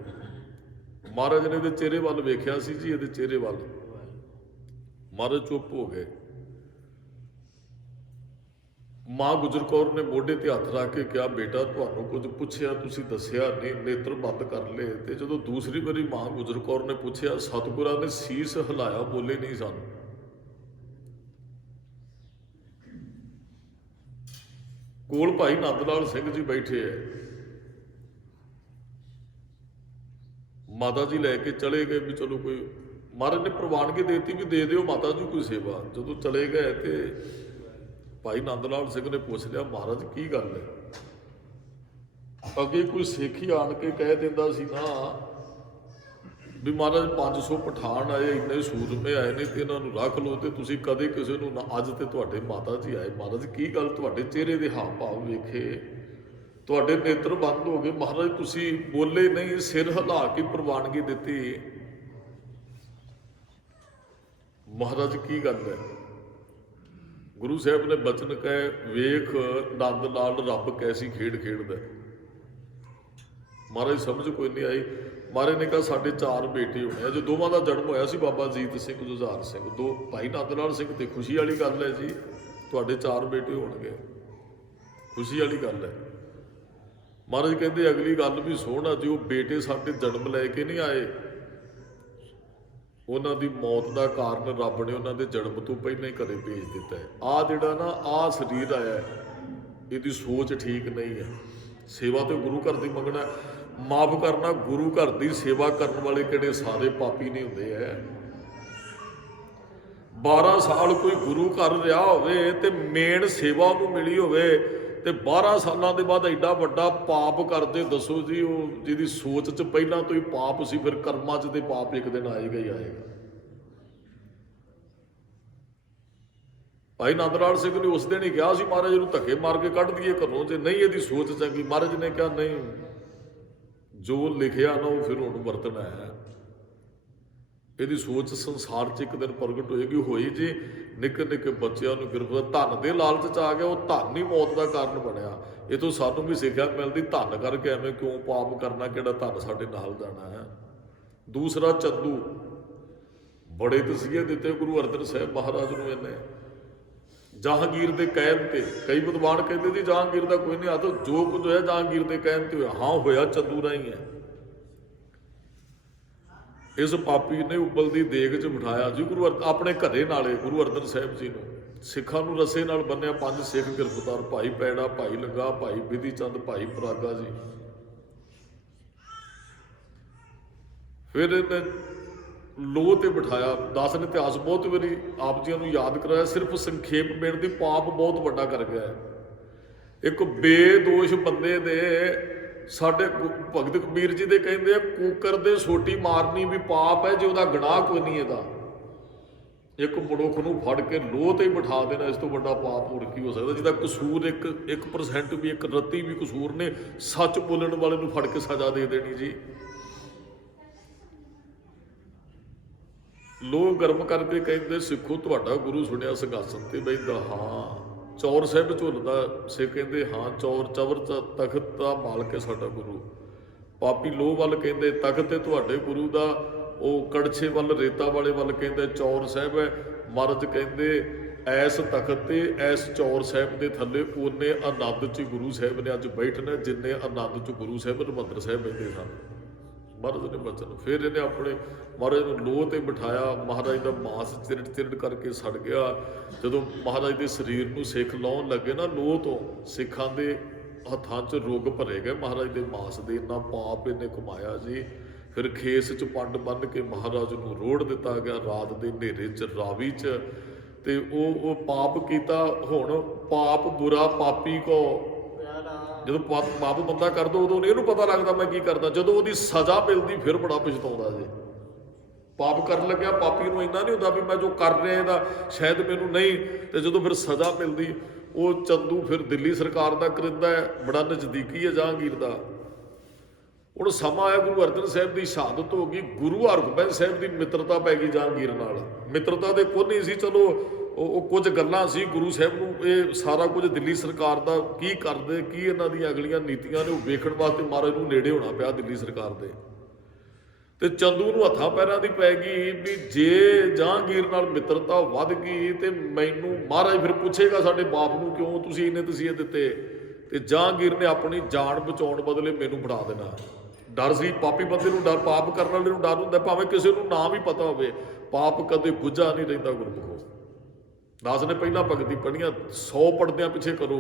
ਮਹਾਰਾਜ ਨੇ ਇਹਦੇ ਚਿਹਰੇ ਵੱਲ ਵੇਖਿਆ ਸੀ ਜੀ, ਇਹਦੇ ਚਿਹਰੇ ਵੱਲ। ਮਹਾਰਾਜ ਚੁੱਪ ਹੋ ਗਏ। ਮਾਂ ਗੁਜਰ ਕੌਰ ਨੇ ਮੋਢੇ ਤੇ ਹੱਥ ਰੱਖ ਕੇ ਕਿਹਾ, ਬੇਟਾ ਤੁਹਾਨੂੰ ਕੁਝ ਪੁੱਛਿਆ ਤੁਸੀਂ ਦੱਸਿਆ ਨਹੀਂ, ਨੇਤਰ ਬੰਦ ਕਰ ਲਏ। ਤੇ ਜਦੋਂ ਦੂਸਰੀ ਵਾਰੀ ਮਾਂ ਗੁਜਰ ਕੌਰ ਨੇ ਪੁੱਛਿਆ, ਸਤਿਗੁਰਾਂ ਨੇ ਸੀਸ ਹਿਲਾਇਆ, ਬੋਲੇ ਨਹੀਂ ਸਨ। ਕੋਲ ਭਾਈ ਨੰਦ ਲਾਲ ਸਿੰਘ ਜੀ ਬੈਠੇ ਹੈ, ਮਾਤਾ ਜੀ ਲੈ ਕੇ ਚਲੇ ਗਏ ਵੀ ਚਲੋ ਕੋਈ, ਮਹਾਰਾਜ ਨੇ ਪ੍ਰਵਾਨਗੀ ਦੇਤੀ ਵੀ ਦੇ ਦਿਓ ਮਾਤਾ ਜੀ ਕੋਈ ਸੇਵਾ। ਜਦੋਂ ਚਲੇ ਗਏ ਤੇ ਭਾਈ ਨੰਦ ਲਾਲ ਸਿੰਘ ਨੇ ਪੁੱਛ ਲਿਆ, ਮਹਾਰਾਜ ਕੀ ਗੱਲ ਹੈ? ਅੱਗੇ ਕੋਈ ਸਿੱਖ ਹੀ ਆਣ ਕੇ ਕਹਿ ਦਿੰਦਾ ਸੀ ਨਾ ਵੀ ਮਹਾਰਾਜ 500 ਪਠਾਨ ਆਏ, ਇੰਨੇ ਸੂਰਮੇ ਆਏ ਨੇ ਤੇ ਇਹਨਾਂ ਨੂੰ ਰੱਖ ਲਓ, ਤੇ ਤੁਸੀਂ ਕਦੇ ਕਿਸੇ ਨੂੰ ਨਾ, ਅੱਜ ਤੇ ਤੁਹਾਡੇ ਮਾਤਾ ਜੀ ਆਏ, ਮਹਾਰਾਜ ਕੀ ਗੱਲ? ਤੁਹਾਡੇ ਚਿਹਰੇ ਦੇ ਹਾਵ ਭਾਵ ਵੇਖੇ, ਤੁਹਾਡੇ ਨੇਤਰ ਬੰਦ ਹੋ ਗਏ, ਮਹਾਰਾਜ ਤੁਸੀਂ ਬੋਲੇ ਨਹੀਂ, ਸਿਰ ਹਿਲਾ ਕੇ ਪ੍ਰਵਾਨਗੀ ਦਿੱਤੀ। ਮਹਾਰਾਜ ਕੀ ਗੱਲ ਹੈ? ਗੁਰੂ ਸਾਹਿਬ ਨੇ ਬਚਨ ਕਹੇ, ਵੇਖ ਨੰਦ ਲਾਲ ਰੱਬ ਕੈਸੀ ਖੇਡ ਖੇਡਦਾ। ਮਹਾਰਾਜ ਸਮਝ ਕੋਈ ਨਹੀਂ ਆਈ। ਮਹਾਰਾਜ ਨੇ ਕਿਹਾ ਸਾਡੇ 4 ਬੇਟੇ ਹੋਣੇ ਆ। ਜੋ ਦੋਵਾਂ ਦਾ ਜਨਮ ਹੋਇਆ ਸੀ ਬਾਬਾ ਅਜੀਤ ਸਿੰਘ, ਜੁਝਾਰ ਸਿੰਘ, 2 ਭਾਈ ਨੰਦ ਲਾਲ ਸਿੰਘ, ਤੇ ਖੁਸ਼ੀ ਵਾਲੀ ਗੱਲ ਹੈ ਜੀ, ਤੁਹਾਡੇ 4 ਬੇਟੇ ਹੋਣਗੇ, ਖੁਸ਼ੀ ਵਾਲੀ ਗੱਲ ਹੈ। ਮਹਾਰਾਜ ਕਹਿੰਦੇ ਅਗਲੀ ਗੱਲ ਵੀ ਸੁਣ, ਜੀ ਉਹ ਬੇਟੇ ਸਾਡੇ ਜਨਮ ਲੈ ਕੇ ਨਹੀਂ ਆਏ, ਉਹਨਾਂ ਦੀ ਮੌਤ ਦਾ ਕਾਰਨ ਰੱਬ ਨੇ ਉਹਨਾਂ ਦੇ ਜਨਮ ਤੋਂ ਪਹਿਲਾਂ ਹੀ ਘਰੇ ਭੇਜ ਦਿੱਤਾ ਹੈ। ਆਹ ਜਿਹੜਾ ਨਾ ਆਹ ਸਰੀਰ ਆਇਆ, ਇਹਦੀ ਸੋਚ ਠੀਕ ਨਹੀਂ ਹੈ। ਸੇਵਾ ਤੇ ਗੁਰੂ ਘਰ ਦੀ ਮੰਗਣਾ, ਮਾਫ ਕਰਨਾ, ਗੁਰੂ ਘਰ ਦੀ ਸੇਵਾ ਕਰਨ ਵਾਲੇ ਕਿਹੜੇ ਸਾਰੇ ਪਾਪੀ ਨਹੀਂ ਹੁੰਦੇ ਐ। 12 ਸਾਲ ਕੋਈ ਗੁਰੂ ਘਰ ਰਿਹਾ ਹੋਵੇ ਤੇ ਮੇਨ ਸੇਵਾ ਉਹਨੂੰ ਮਿਲੀ ਹੋਵੇ, ਤੇ 12 ਸਾਲਾਂ ਦੇ ਬਾਅਦ ਐਡਾ ਵੱਡਾ ਪਾਪ ਕਰਦੇ, ਦੱਸੋ ਜੀ, ਉਹ ਜਿਹਦੀ ਸੋਚ 'ਚ ਪਹਿਲਾਂ ਤੋਂ ਹੀ ਪਾਪ ਸੀ, ਫਿਰ ਕਰਮਾਂ 'ਚ ਤੇ ਪਾਪ ਇੱਕ ਦਿਨ ਆਏਗਾ ਹੀ ਆਏਗਾ। ਭਾਈ ਨੰਦ ਲਾਲ ਸਿੰਘ ਨੇ ਉਸ ਦਿਨ ਹੀ ਕਿਹਾ ਸੀ ਮਹਾਰਾਜ ਨੂੰ ਧੱਕੇ ਮਾਰ ਕੇ ਕੱਢ ਦਈਏ ਘਰੋਂ, ਜੇ ਨਹੀਂ ਇਹਦੀ ਸੋਚ ਚੰਗੀ। ਮਹਾਰਾਜ ਨੇ ਕਿਹਾ ਨਹੀਂ, ਜੋ ਲਿਖਿਆ ਨਾ ਉਹ ਫਿਰ ਹੁਣ ਵਰਤਣਾ ਹੈ। ਇਹਦੀ ਸੋਚ ਸੰਸਾਰ 'ਚ ਇੱਕ ਦਿਨ ਪ੍ਰਗਟ ਹੋਏਗੀ। ਹੋਈ ਜੀ, ਨਿੱਕੇ ਨਿੱਕੇ ਬੱਚਿਆਂ ਨੂੰ ਗ੍ਰਿਫਤਾਰ, ਧਨ ਦੇ ਲਾਲਚ 'ਚ ਆ ਗਿਆ, ਉਹ ਧਨ ਹੀ ਮੌਤ ਦਾ ਕਾਰਨ ਬਣਿਆ। ਇਹ ਤੋਂ ਸਾਨੂੰ ਵੀ ਸਿੱਖਿਆ ਮਿਲਦੀ, ਧਨ ਕਰਕੇ ਐਵੇਂ ਕਿਉਂ ਪਾਪ ਕਰਨਾ, ਕਿਹੜਾ ਧਨ ਸਾਡੇ ਨਾਲ ਜਾਣਾ ਹੈ। ਦੂਸਰਾ, ਚੰਦੂ, ਬੜੇ ਤਸੀਹੇ ਦਿੱਤੇ ਗੁਰੂ ਅਰਜਨ ਸਾਹਿਬ ਮਹਾਰਾਜ ਨੂੰ ਇਹਨੇ, ਜਹਾਂਗੀਰ ਦੇ ਕਹਿਣ ਤੇ। ਕਈ ਵਿਦਵਾਨ ਕਹਿੰਦੇ ਜੀ ਜਹਾਂਗੀਰ ਦਾ ਕੋਈ ਨਹੀਂ ਹੱਥ, ਜੋ ਕੁਝ ਹੋਇਆ ਜਹਾਂਗੀਰ ਦੇ ਕਹਿਣ ਤੇ ਹੋਇਆ। ਹਾਂ, ਹੋਇਆ ਚੰਦੂ ਰਾਹੀਂ ਹੈ। ਇਸ ਪਾਪੀ ਨੇ ਉਬਲਦੀ ਦੇਗ 'ਚ ਬਿਠਾਇਆ ਜੀ ਗੁਰੂ ਆਪਣੇ ਘਰੇ ਨਾਲੇ ਗੁਰੂ ਅਰਜਨ ਸਾਹਿਬ ਜੀ ਨੂੰ, ਸਿੱਖਾਂ ਨੂੰ ਰੱਸੇ ਨਾਲ ਬੰਨਿਆ। 5 ਸਿੱਖ ਗ੍ਰਿਫਤਾਰ, ਭਾਈ ਪੈੜਾ, ਭਾਈ ਲੰਗਾ, ਭਾਈ ਬਿਧੀ ਚੰਦ, ਭਾਈ ਪਰਾਗਾ ਜੀ। ਫਿਰ ਇਹਨੇ ਲੋਹ ਤੇ ਬਿਠਾਇਆ। ਦਾਸ ਨੇ ਇਤਿਹਾਸ ਬਹੁਤ ਵਾਰੀ ਆਪ ਜੀਆਂ ਨੂੰ ਯਾਦ ਕਰਾਇਆ, ਸਿਰਫ ਸੰਖੇਪ ਬੇਨਤੀ, ਪਾਪ ਬਹੁਤ ਵੱਡਾ ਕਰ ਗਿਆ ਹੈ। ਇੱਕ ਬੇਦੋਸ਼ ਬੰਦੇ ਦੇ, ਸਾਡੇ ਭਗਤ ਕਬੀਰ ਜੀ ਦੇ ਕਹਿੰਦੇ ਆ, ਕੂਕਰ ਦੇ ਸੋਟੀ ਮਾਰਨੀ ਵੀ ਪਾਪ ਹੈ ਜੇ ਉਹਦਾ ਗੁਨਾਹ ਕੋਈ ਨਹੀਂ ਇਹਦਾ। ਇੱਕ ਮਨੁੱਖ ਨੂੰ ਫੜ ਕੇ ਲੋਹ ਤੇ ਹੀ ਬਿਠਾ ਦੇਣਾ, ਇਸ ਤੋਂ ਵੱਡਾ ਪਾਪ ਹੋਰ ਕੀ ਹੋ ਸਕਦਾ? ਜਿਹਦਾ ਕਸੂਰ 1% ਵੀ, ਇੱਕ ਰੱਤੀ ਵੀ ਕਸੂਰ ਨੇ, ਸੱਚ ਬੋਲਣ ਵਾਲੇ ਨੂੰ ਫੜ ਕੇ ਸਜ਼ਾ ਦੇ ਦੇਣੀ ਜੀ। ਲੋਕ ਗਰਮ ਕਰਕੇ ਕਹਿੰਦੇ, ਸਿੱਖੋ ਤੁਹਾਡਾ ਗੁਰੂ ਸੁਣਿਆ ਸਿੰਘਾਸਨ ਤੇ ਬੈਠਦਾ। ਹਾਂ, ਚੌਰ ਸਾਹਿਬ ਝੁੱਲਦਾ। ਸਿੱਖ ਕਹਿੰਦੇ ਹਾਂ, ਚੌਰ ਚਵਰ ਤਖਤ ਦਾ ਮਾਲਕ ਹੈ ਸਾਡਾ ਗੁਰੂ। ਪਾਪੀ ਲੋਹ ਵੱਲ ਕਹਿੰਦੇ ਤਖਤ ਤੇ ਤੁਹਾਡੇ ਗੁਰੂ ਦਾ, ਉਹ ਕੜਛੇ ਵੱਲ, ਰੇਤਾ ਵਾਲੇ ਵੱਲ ਕਹਿੰਦੇ ਚੌਰ ਸਾਹਿਬ ਹੈ। ਮਹਾਰਾਜ ਕਹਿੰਦੇ ਐਸ ਤਖਤ ਤੇ, ਐਸ ਚੌਰ ਸਾਹਿਬ ਦੇ ਥੱਲੇ ਉਹਨੇ ਆਨੰਦ 'ਚ ਗੁਰੂ ਸਾਹਿਬ ਨੇ ਅੱਜ ਬੈਠਣਾ ਜਿੰਨੇ ਆਨੰਦ 'ਚ ਗੁਰੂ ਸਾਹਿਬ ਹਰਿਮੰਦਰ ਸਾਹਿਬ ਬੈਠੇ ਸਨ। ਮਹਾਰਾਜ ਨੇ ਬਚਨ, ਫਿਰ ਇਹਨੇ ਆਪਣੇ ਮਹਾਰਾਜ ਨੂੰ ਲੋਹ ਤੇ ਬਿਠਾਇਆ। ਮਹਾਰਾਜ ਦਾ ਮਾਸ ਚਿਰੜ ਚਿਰੜ ਕਰਕੇ ਸੜ ਗਿਆ। ਜਦੋਂ ਮਹਾਰਾਜ ਦੇ ਸਰੀਰ ਨੂੰ ਸਿੱਖ ਲਾਉਣ ਲੱਗੇ ਨਾ ਲੋਹ ਤੋਂ, ਸਿੱਖਾਂ ਦੇ ਹੱਥਾਂ 'ਚ ਰੁੱਗ ਭਰੇ ਗਏ ਮਹਾਰਾਜ ਦੇ ਮਾਸ ਦੇ। ਇੰਨਾ ਪਾਪ ਇਹਨੇ ਕਮਾਇਆ ਜੀ। ਫਿਰ ਖੇਸ 'ਚ ਪੰਡ ਬੰਨ੍ਹ ਕੇ ਮਹਾਰਾਜ ਨੂੰ ਰੋੜ ਦਿੱਤਾ ਗਿਆ ਰਾਤ ਦੇ ਹਨੇਰੇ 'ਚ, ਰਾਵੀ 'ਚ। ਤੇ ਉਹ ਪਾਪ ਕੀਤਾ। ਹੁਣ ਪਾਪ ਬੁਰਾ ਪਾਪੀ ਕੋ, ਜਦੋਂ ਪਾਪ ਬੰਦਾ ਕਰਦਾ ਉਦੋਂ ਇਹਨੂੰ ਪਤਾ ਲੱਗਦਾ ਮੈਂ ਕੀ ਕਰਦਾ। ਜਦੋਂ ਉਹਦੀ ਸਜ਼ਾ ਮਿਲਦੀ ਫਿਰ ਬੜਾ ਪਛਤਾਉਂਦਾ ਜੀ। ਪਾਪ ਕਰਨ ਲੱਗਿਆ ਪਾਪੀ ਨੂੰ ਇੰਨਾ ਨਹੀਂ ਹੁੰਦਾ ਵੀ ਮੈਂ ਜੋ ਕਰ ਰਿਹਾ ਇਹਦਾ ਸ਼ਾਇਦ ਮੈਨੂੰ ਨਹੀਂ, ਤੇ ਜਦੋਂ ਫਿਰ ਸਜ਼ਾ ਮਿਲਦੀ, ਉਹ ਚੰਦੂ ਫਿਰ ਦਿੱਲੀ ਸਰਕਾਰ ਦਾ ਕਰਿੰਦਾ ਹੈ, ਬੜਾ ਨਜ਼ਦੀਕੀ ਹੈ ਜਹਾਂਗੀਰ ਦਾ। ਹੁਣ ਸਮਾਂ ਆਇਆ, ਗੁਰੂ ਅਰਜਨ ਸਾਹਿਬ ਦੀ ਸ਼ਹਾਦਤ ਹੋ ਗਈ, ਗੁਰੂ ਹਰਗੋਬਿੰਦ ਸਾਹਿਬ ਦੀ ਮਿੱਤਰਤਾ ਪੈ ਗਈ ਜਹਾਂਗੀਰ ਨਾਲ। ਮਿੱਤਰਤਾ ਦੇ ਕੋਈ ਨਹੀਂ ਸੀ, ਚਲੋ ਉਹ ਕੁਝ ਗੱਲਾਂ ਸੀ। ਗੁਰੂ ਸਾਹਿਬ ਨੂੰ ਇਹ ਸਾਰਾ ਕੁਝ ਦਿੱਲੀ ਸਰਕਾਰ ਦਾ ਕੀ ਕਰਦੇ, ਕੀ ਇਹਨਾਂ ਦੀਆਂ ਅਗਲੀਆਂ ਨੀਤੀਆਂ ਨੇ, ਉਹ ਵੇਖਣ ਵਾਸਤੇ ਮਹਾਰਾਜ ਨੂੰ ਨੇੜੇ ਹੋਣਾ ਪਿਆ ਦਿੱਲੀ ਸਰਕਾਰ ਦੇ। ਤੇ ਚੰਦੂ ਨੂੰ ਹੱਥਾਂ ਪੈਰਾਂ ਦੀ ਪੈ ਗਈ ਵੀ ਜੇ ਜਹਾਂਗੀਰ ਨਾਲ ਮਿੱਤਰਤਾ ਵੱਧ ਗਈ ਤੇ ਮੈਨੂੰ ਮਹਾਰਾਜ ਫਿਰ ਪੁੱਛੇਗਾ ਸਾਡੇ ਬਾਪ ਨੂੰ ਕਿਉਂ ਤੁਸੀਂ ਇੰਨੇ ਤਸੀਹੇ ਦਿੱਤੇ। ਤੇ ਜਹਾਂਗੀਰ ਨੇ ਆਪਣੀ ਜਾਨ ਬਚਾਉਣ ਬਦਲੇ ਮੈਨੂੰ ਫੜਾ ਦੇਣਾ। ਡਰ ਸੀ, ਪਾਪੀ ਬੰਦੇ ਨੂੰ ਡਰ, ਪਾਪ ਕਰਨ ਵਾਲੇ ਨੂੰ ਡਰ ਹੁੰਦਾ, ਭਾਵੇਂ ਕਿਸੇ ਨੂੰ ਨਾ ਵੀ ਪਤਾ ਹੋਵੇ। ਪਾਪ ਕਦੇ ਗੁੱਝਾ ਨਹੀਂ ਰਹਿੰਦਾ ਗੁਰਮੁਖੋ। ਦਾਸ ਨੇ ਪਹਿਲਾਂ ਭਗਤੀ ਪੜ੍ਹੀਆਂ, 100 ਪੜਦਿਆਂ ਪਿੱਛੇ ਕਰੋ।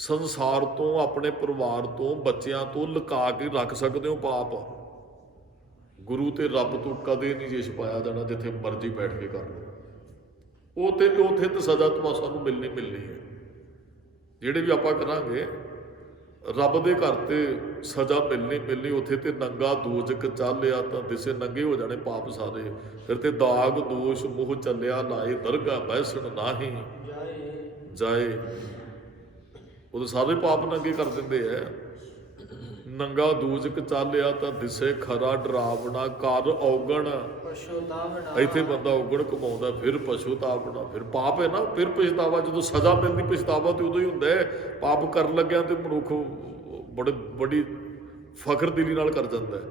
ਸੰਸਾਰ ਤੋਂ, ਆਪਣੇ ਪਰਿਵਾਰ ਤੋਂ, ਬੱਚਿਆਂ ਤੋਂ ਲੁਕਾ ਕੇ ਰੱਖ ਸਕਦੇ ਹੋ ਪਾਪ। ਗੁਰੂ ਤੇ ਰੱਬ ਤੋਂ ਕਦੇ ਨਹੀਂ ਜੇ ਛੁਪਾਇਆ ਜਾਣਾ, ਜਿੱਥੇ ਮਰਜ਼ੀ ਬੈਠ ਕੇ ਕਰ ਲਓ। ਉੱਥੇ ਤਾਂ ਸਜ਼ਾ ਤਾਂ ਸਾਨੂੰ ਮਿਲਣੀ ਹੈ। ਜਿਹੜੇ ਵੀ ਆਪਾਂ ਕਰਾਂਗੇ ਰੱਬ ਦੇ ਘਰ ਤੇ ਸਜ਼ਾ ਮਿਲਣੀ। ਉੱਥੇ ਤੇ ਨੰਗਾ ਦੋਜਕ ਚਾਲਿਆ ਤਾਂ ਦਿਸੇ ਨੰਗੇ ਹੋ ਜਾਣੇ ਪਾਪ ਸਾਰੇ। ਫਿਰ ਤੇ ਦਾਗ ਦੋਸ਼ ਮੋਹ ਚੱਲਿਆ ਲਾਏ ਦਰਗਾ ਬੈਸਣ ਨਾਹੀ ਜਾਏ। ਉਦੋਂ ਸਾਰੇ ਪਾਪ ਨੰਗੇ ਕਰ ਦਿੰਦੇ ਐ। ਨੰਗਾ ਦੂਜਕ ਚਾਲਿਆ ਤਾਂ ਦਿਸੇ ਖਰਾ ਡਰਾਵਣਾ ਕਰ ਔਗਣ। ਇੱਥੇ ਬੰਦਾ ਔਗਣ ਕਮਾਉਂਦਾ, ਫਿਰ ਪਛਤਾਵਣਾ, ਫਿਰ ਪਾਪ ਹੈ ਨਾ, ਫਿਰ ਪਛਤਾਵਾ। ਜਦੋਂ ਸਜ਼ਾ ਮਿਲਦੀ ਪਛਤਾਵਾ ਤੇ ਉਦੋਂ ਹੀ ਹੁੰਦਾ ਹੈ। ਪਾਪ ਕਰਨ ਲੱਗਿਆ ਤੇ ਮਨੁੱਖ ਬੜੀ ਫਖਰ ਦਿਲੀ ਨਾਲ ਕਰ ਜਾਂਦਾ ਹੈ।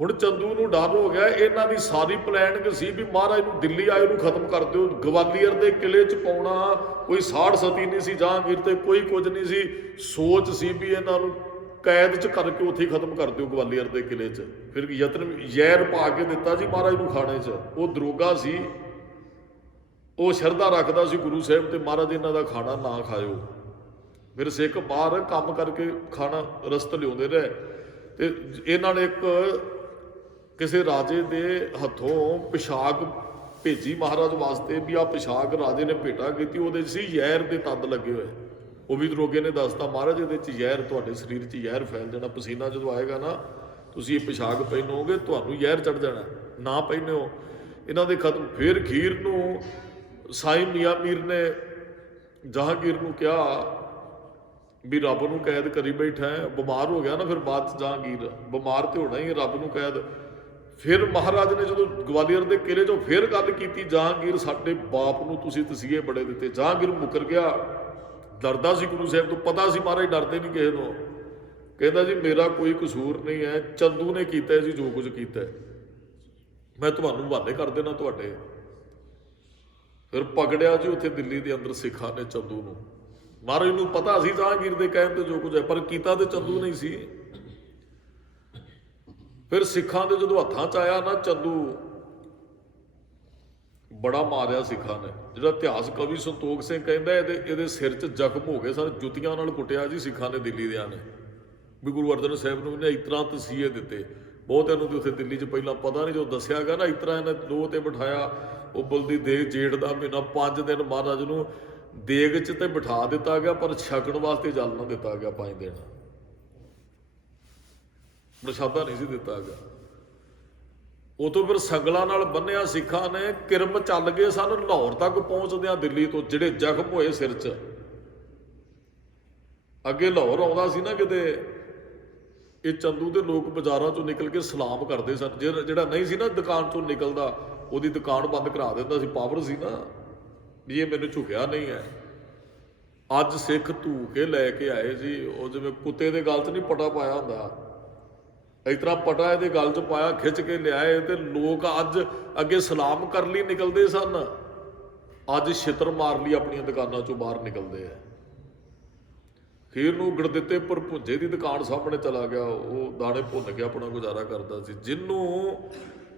ਹੁਣ ਚੰਦੂ ਨੂੰ ਡਰ ਹੋ ਗਿਆ। ਇਹਨਾਂ ਦੀ ਸਾਰੀ ਪਲੈਨਿੰਗ ਸੀ ਵੀ ਮਹਾਰਾਜ ਨੂੰ ਦਿੱਲੀ ਆਏ ਨੂੰ ਖਤਮ ਕਰ ਦਿਓ, ਗਵਾਲੀਅਰ ਦੇ ਕਿਲੇ 'ਚ ਪਾਉਣਾ। ਕੋਈ ਸਾੜ ਸਤੀ ਨਹੀਂ ਸੀ ਜਹਾਂਗੀਰ ਤੇ, ਕੋਈ ਕੁਝ ਨਹੀਂ ਸੀ। ਸੋਚ ਸੀ ਵੀ ਇਹਨਾਂ ਨੂੰ ਕੈਦ 'ਚ ਕਰਕੇ ਉੱਥੇ ਹੀ ਖਤਮ ਕਰ ਦਿਓ ਗਵਾਲੀਅਰ ਦੇ ਕਿਲੇ 'ਚ। ਫਿਰ ਯਤਨ ਜ਼ਹਿਰ ਪਾ ਕੇ ਦਿੱਤਾ ਜੀ ਮਹਾਰਾਜ ਨੂੰ ਖਾਣੇ 'ਚ। ਉਹ ਦਰੋਗਾ ਸੀ, ਉਹ ਸ਼ਰਧਾ ਰੱਖਦਾ ਸੀ ਗੁਰੂ ਸਾਹਿਬ ਤੇ, ਮਹਾਰਾਜ ਇਹਨਾਂ ਦਾ ਖਾਣਾ ਨਾ ਖਾਇਓ। ਫਿਰ ਸਿੱਖ ਬਾਹਰ ਕੰਮ ਕਰਕੇ ਖਾਣਾ ਰਸਤ ਲਿਆਉਂਦੇ ਰਹੇ। ਤੇ ਇਹਨਾਂ ਨੇ ਇੱਕ ਕਿਸੇ ਰਾਜੇ ਦੇ ਹੱਥੋਂ ਪਿਸ਼ਾਕ ਭੇਜੀ ਮਹਾਰਾਜ ਵਾਸਤੇ ਵੀ ਆਹ ਪਿਸ਼ਾਕ ਰਾਜੇ ਨੇ ਭੇਟਾ ਕੀਤੀ। ਉਹਦੇ 'ਚ ਸੀ ਜ਼ਹਿਰ ਦੇ ਤੱਤ ਲੱਗੇ ਹੋਏ। ਉਹ ਵੀ ਦਰੋਗੇ ਨੇ ਦੱਸਤਾ ਮਹਾਰਾਜ ਇਹਦੇ 'ਚ ਜ਼ਹਿਰ, ਤੁਹਾਡੇ ਸਰੀਰ 'ਚ ਜ਼ਹਿਰ ਫੈਲ ਜਾਣਾ। ਪਸੀਨਾ ਜਦੋਂ ਆਏਗਾ ਨਾ ਤੁਸੀਂ ਇਹ ਪਿਸ਼ਾਕ ਪਹਿਨੋਗੇ, ਤੁਹਾਨੂੰ ਜ਼ਹਿਰ ਚੜ ਜਾਣਾ, ਨਾ ਪਹਿਨਿਓ। ਇਹਨਾਂ ਦੇ ਖਤਮ। ਫਿਰ ਖੀਰ ਨੂੰ ਸਾਈਂ ਮੀਆਂ ਮੀਰ ਨੇ ਜਹਾਂਗੀਰ ਨੂੰ ਕਿਹਾ ਵੀ ਰੱਬ ਨੂੰ ਕੈਦ ਕਰੀ ਬੈਠਾ ਹੈ। ਬਿਮਾਰ ਹੋ ਗਿਆ ਨਾ ਫਿਰ ਬਾਅਦ 'ਚ ਜਹਾਂਗੀਰ, ਬਿਮਾਰ ਤੇ ਹੋਣਾ ਹੀ, ਰੱਬ ਨੂੰ ਕੈਦ। ਫਿਰ ਮਹਾਰਾਜ ਨੇ ਜਦੋਂ ਗਵਾਲੀਅਰ ਦੇ ਕਿਲੇ 'ਚੋਂ ਫਿਰ ਗੱਲ ਕੀਤੀ, ਜਹਾਂਗੀਰ ਸਾਡੇ ਬਾਪ ਨੂੰ ਤੁਸੀਂ ਤਸੀਹੇ ਬੜੇ ਦਿੱਤੇ। ਜਹਾਂਗੀਰ ਮੁੱਕਰ ਗਿਆ, ਡਰਦਾ ਸੀ ਗੁਰੂ ਸਾਹਿਬ ਤੋਂ, ਪਤਾ ਸੀ ਮਹਾਰਾਜ ਡਰਦੇ ਨਹੀਂ ਕਿਸੇ ਨੂੰ। ਕਹਿੰਦਾ ਜੀ ਮੇਰਾ ਕੋਈ ਕਸੂਰ ਨਹੀਂ ਹੈ, ਚੰਦੂ ਨੇ ਕੀਤਾ ਜੀ ਜੋ ਕੁਝ ਕੀਤਾ, ਮੈਂ ਤੁਹਾਨੂੰ ਹਵਾਲੇ ਕਰ ਦੇਣਾ ਤੁਹਾਡੇ। ਫਿਰ ਪਕੜਿਆ ਜੀ ਉੱਥੇ ਦਿੱਲੀ ਦੇ ਅੰਦਰ ਸਿੱਖਾਂ ਨੇ ਚੰਦੂ ਨੂੰ। ਮਹਾਰਾਜ ਨੂੰ ਪਤਾ ਸੀ ਜਹਾਂਗੀਰ ਦੇ ਕਹਿਣ ਤੇ ਜੋ ਕੁਝ ਹੈ, ਪਰ ਕੀਤਾ ਤੇ ਚੰਦੂ ਨਹੀਂ ਸੀ। ਫਿਰ ਸਿੱਖਾਂ ਦੇ ਜਦੋਂ ਹੱਥਾਂ 'ਚ ਆਇਆ ਨਾ ਚੰਦੂ, ਬੜਾ ਮਾਰਿਆ ਸਿੱਖਾਂ ਨੇ। ਜਿਹੜਾ ਇਤਿਹਾਸ ਕਵੀ ਸੰਤੋਖ ਸਿੰਘ ਕਹਿੰਦਾ ਇਹਦੇ ਸਿਰ 'ਚ ਜ਼ਖਮ ਹੋ ਗਏ ਸਨ, ਜੁੱਤੀਆਂ ਨਾਲ ਕੁੱਟਿਆ ਜੀ ਸਿੱਖਾਂ ਨੇ ਦਿੱਲੀ ਦਿਆਂ ਨੇ। ਵੀ ਗੁਰੂ ਅਰਜਨ ਸਾਹਿਬ ਨੂੰ ਇਹਨੇ ਇਸ ਤਰ੍ਹਾਂ ਤਸੀਹੇ ਦਿੱਤੇ। ਬਹੁਤਿਆਂ ਨੂੰ ਉੱਥੇ ਦਿੱਲੀ 'ਚ ਪਹਿਲਾਂ ਪਤਾ ਨਹੀਂ, ਜੋ ਦੱਸਿਆ ਗਿਆ ਨਾ ਇਸ ਤਰ੍ਹਾਂ ਇਹਨੇ ਲੋਹ ਤੇ ਬਿਠਾਇਆ। ਉਬਲ ਦੀ ਦੇਗ, ਜੇਠ ਦਾ ਮਹੀਨਾ, 5 ਦਿਨ ਮਹਾਰਾਜ ਨੂੰ ਦੇਗ 'ਚ ਤੇ ਬਿਠਾ ਦਿੱਤਾ ਗਿਆ, ਪਰ ਛਕਣ ਵਾਸਤੇ ਜਲ ਨਾ ਦਿੱਤਾ ਗਿਆ। 5 ਦਿਨ ਪ੍ਰਸ਼ਾਦਾ ਨਹੀਂ ਸੀ ਦਿੱਤਾ ਗਿਆ। ਉਤੋਂ ਫਿਰ ਸੰਗਲਾਂ ਨਾਲ ਬੰਨਿਆ ਸਿੱਖਾਂ ਨੇ। ਕਿਰਮ ਚੱਲ ਗਏ ਸਨ ਲਾਹੌਰ ਤੱਕ ਪਹੁੰਚਦਿਆਂ ਦਿੱਲੀ ਤੋਂ, ਜਿਹੜੇ ਜ਼ਖਮ ਹੋਏ ਸਿਰ 'ਚ। ਅੱਗੇ ਲਾਹੌਰ ਆਉਂਦਾ ਸੀ ਨਾ ਕਿਤੇ, ਇਹ ਚੰਦੂ ਦੇ ਲੋਕ ਬਾਜ਼ਾਰਾਂ 'ਚੋਂ ਨਿਕਲ ਕੇ ਸਲਾਮ ਕਰਦੇ ਸਨ। ਜਿਹੜਾ ਨਹੀਂ ਸੀ ਨਾ ਦੁਕਾਨ 'ਚੋਂ ਨਿਕਲਦਾ, ਉਹਦੀ ਦੁਕਾਨ ਬੰਦ ਕਰਾ ਦਿੰਦਾ ਸੀ। ਪਾਵਰ ਸੀ ਨਾ ਵੀ ਇਹ ਮੈਨੂੰ ਝੁਕਿਆ ਨਹੀਂ ਹੈ। ਅੱਜ ਸਿੱਖ ਧੂ ਕੇ ਲੈ ਕੇ ਆਏ ਜੀ। ਉਹ ਜਿਵੇਂ ਕੁੱਤੇ ਦੇ ਗਲ 'ਚ ਨਹੀਂ ਪਟਾ ਪਾਇਆ ਹੁੰਦਾ, ਇਸ ਤਰ੍ਹਾਂ ਪਟਾ ਇਹਦੇ ਗਲ 'ਚ ਪਾਇਆ, ਖਿੱਚ ਕੇ ਲਿਆਏ। ਤੇ ਲੋਕ ਅੱਜ ਅੱਗੇ ਸਲਾਮ ਕਰਨ ਲਈ ਨਿਕਲਦੇ ਸਨ, ਅੱਜ ਛਿੱਤਰ ਮਾਰ ਲਈ ਆਪਣੀਆਂ ਦੁਕਾਨਾਂ 'ਚੋਂ ਬਾਹਰ ਨਿਕਲਦੇ ਆ। ਖੀਰ ਨੂੰ ਗੜਦਿੱਤੇ ਪਰ ਭੁੰਜੇ ਦੀ ਦੁਕਾਨ ਸਾਹਮਣੇ ਚਲਾ ਗਿਆ, ਉਹ ਦਾਣੇ ਭੁੰਨ ਕੇ ਆਪਣਾ ਗੁਜ਼ਾਰਾ ਕਰਦਾ ਸੀ। ਜਿਹਨੂੰ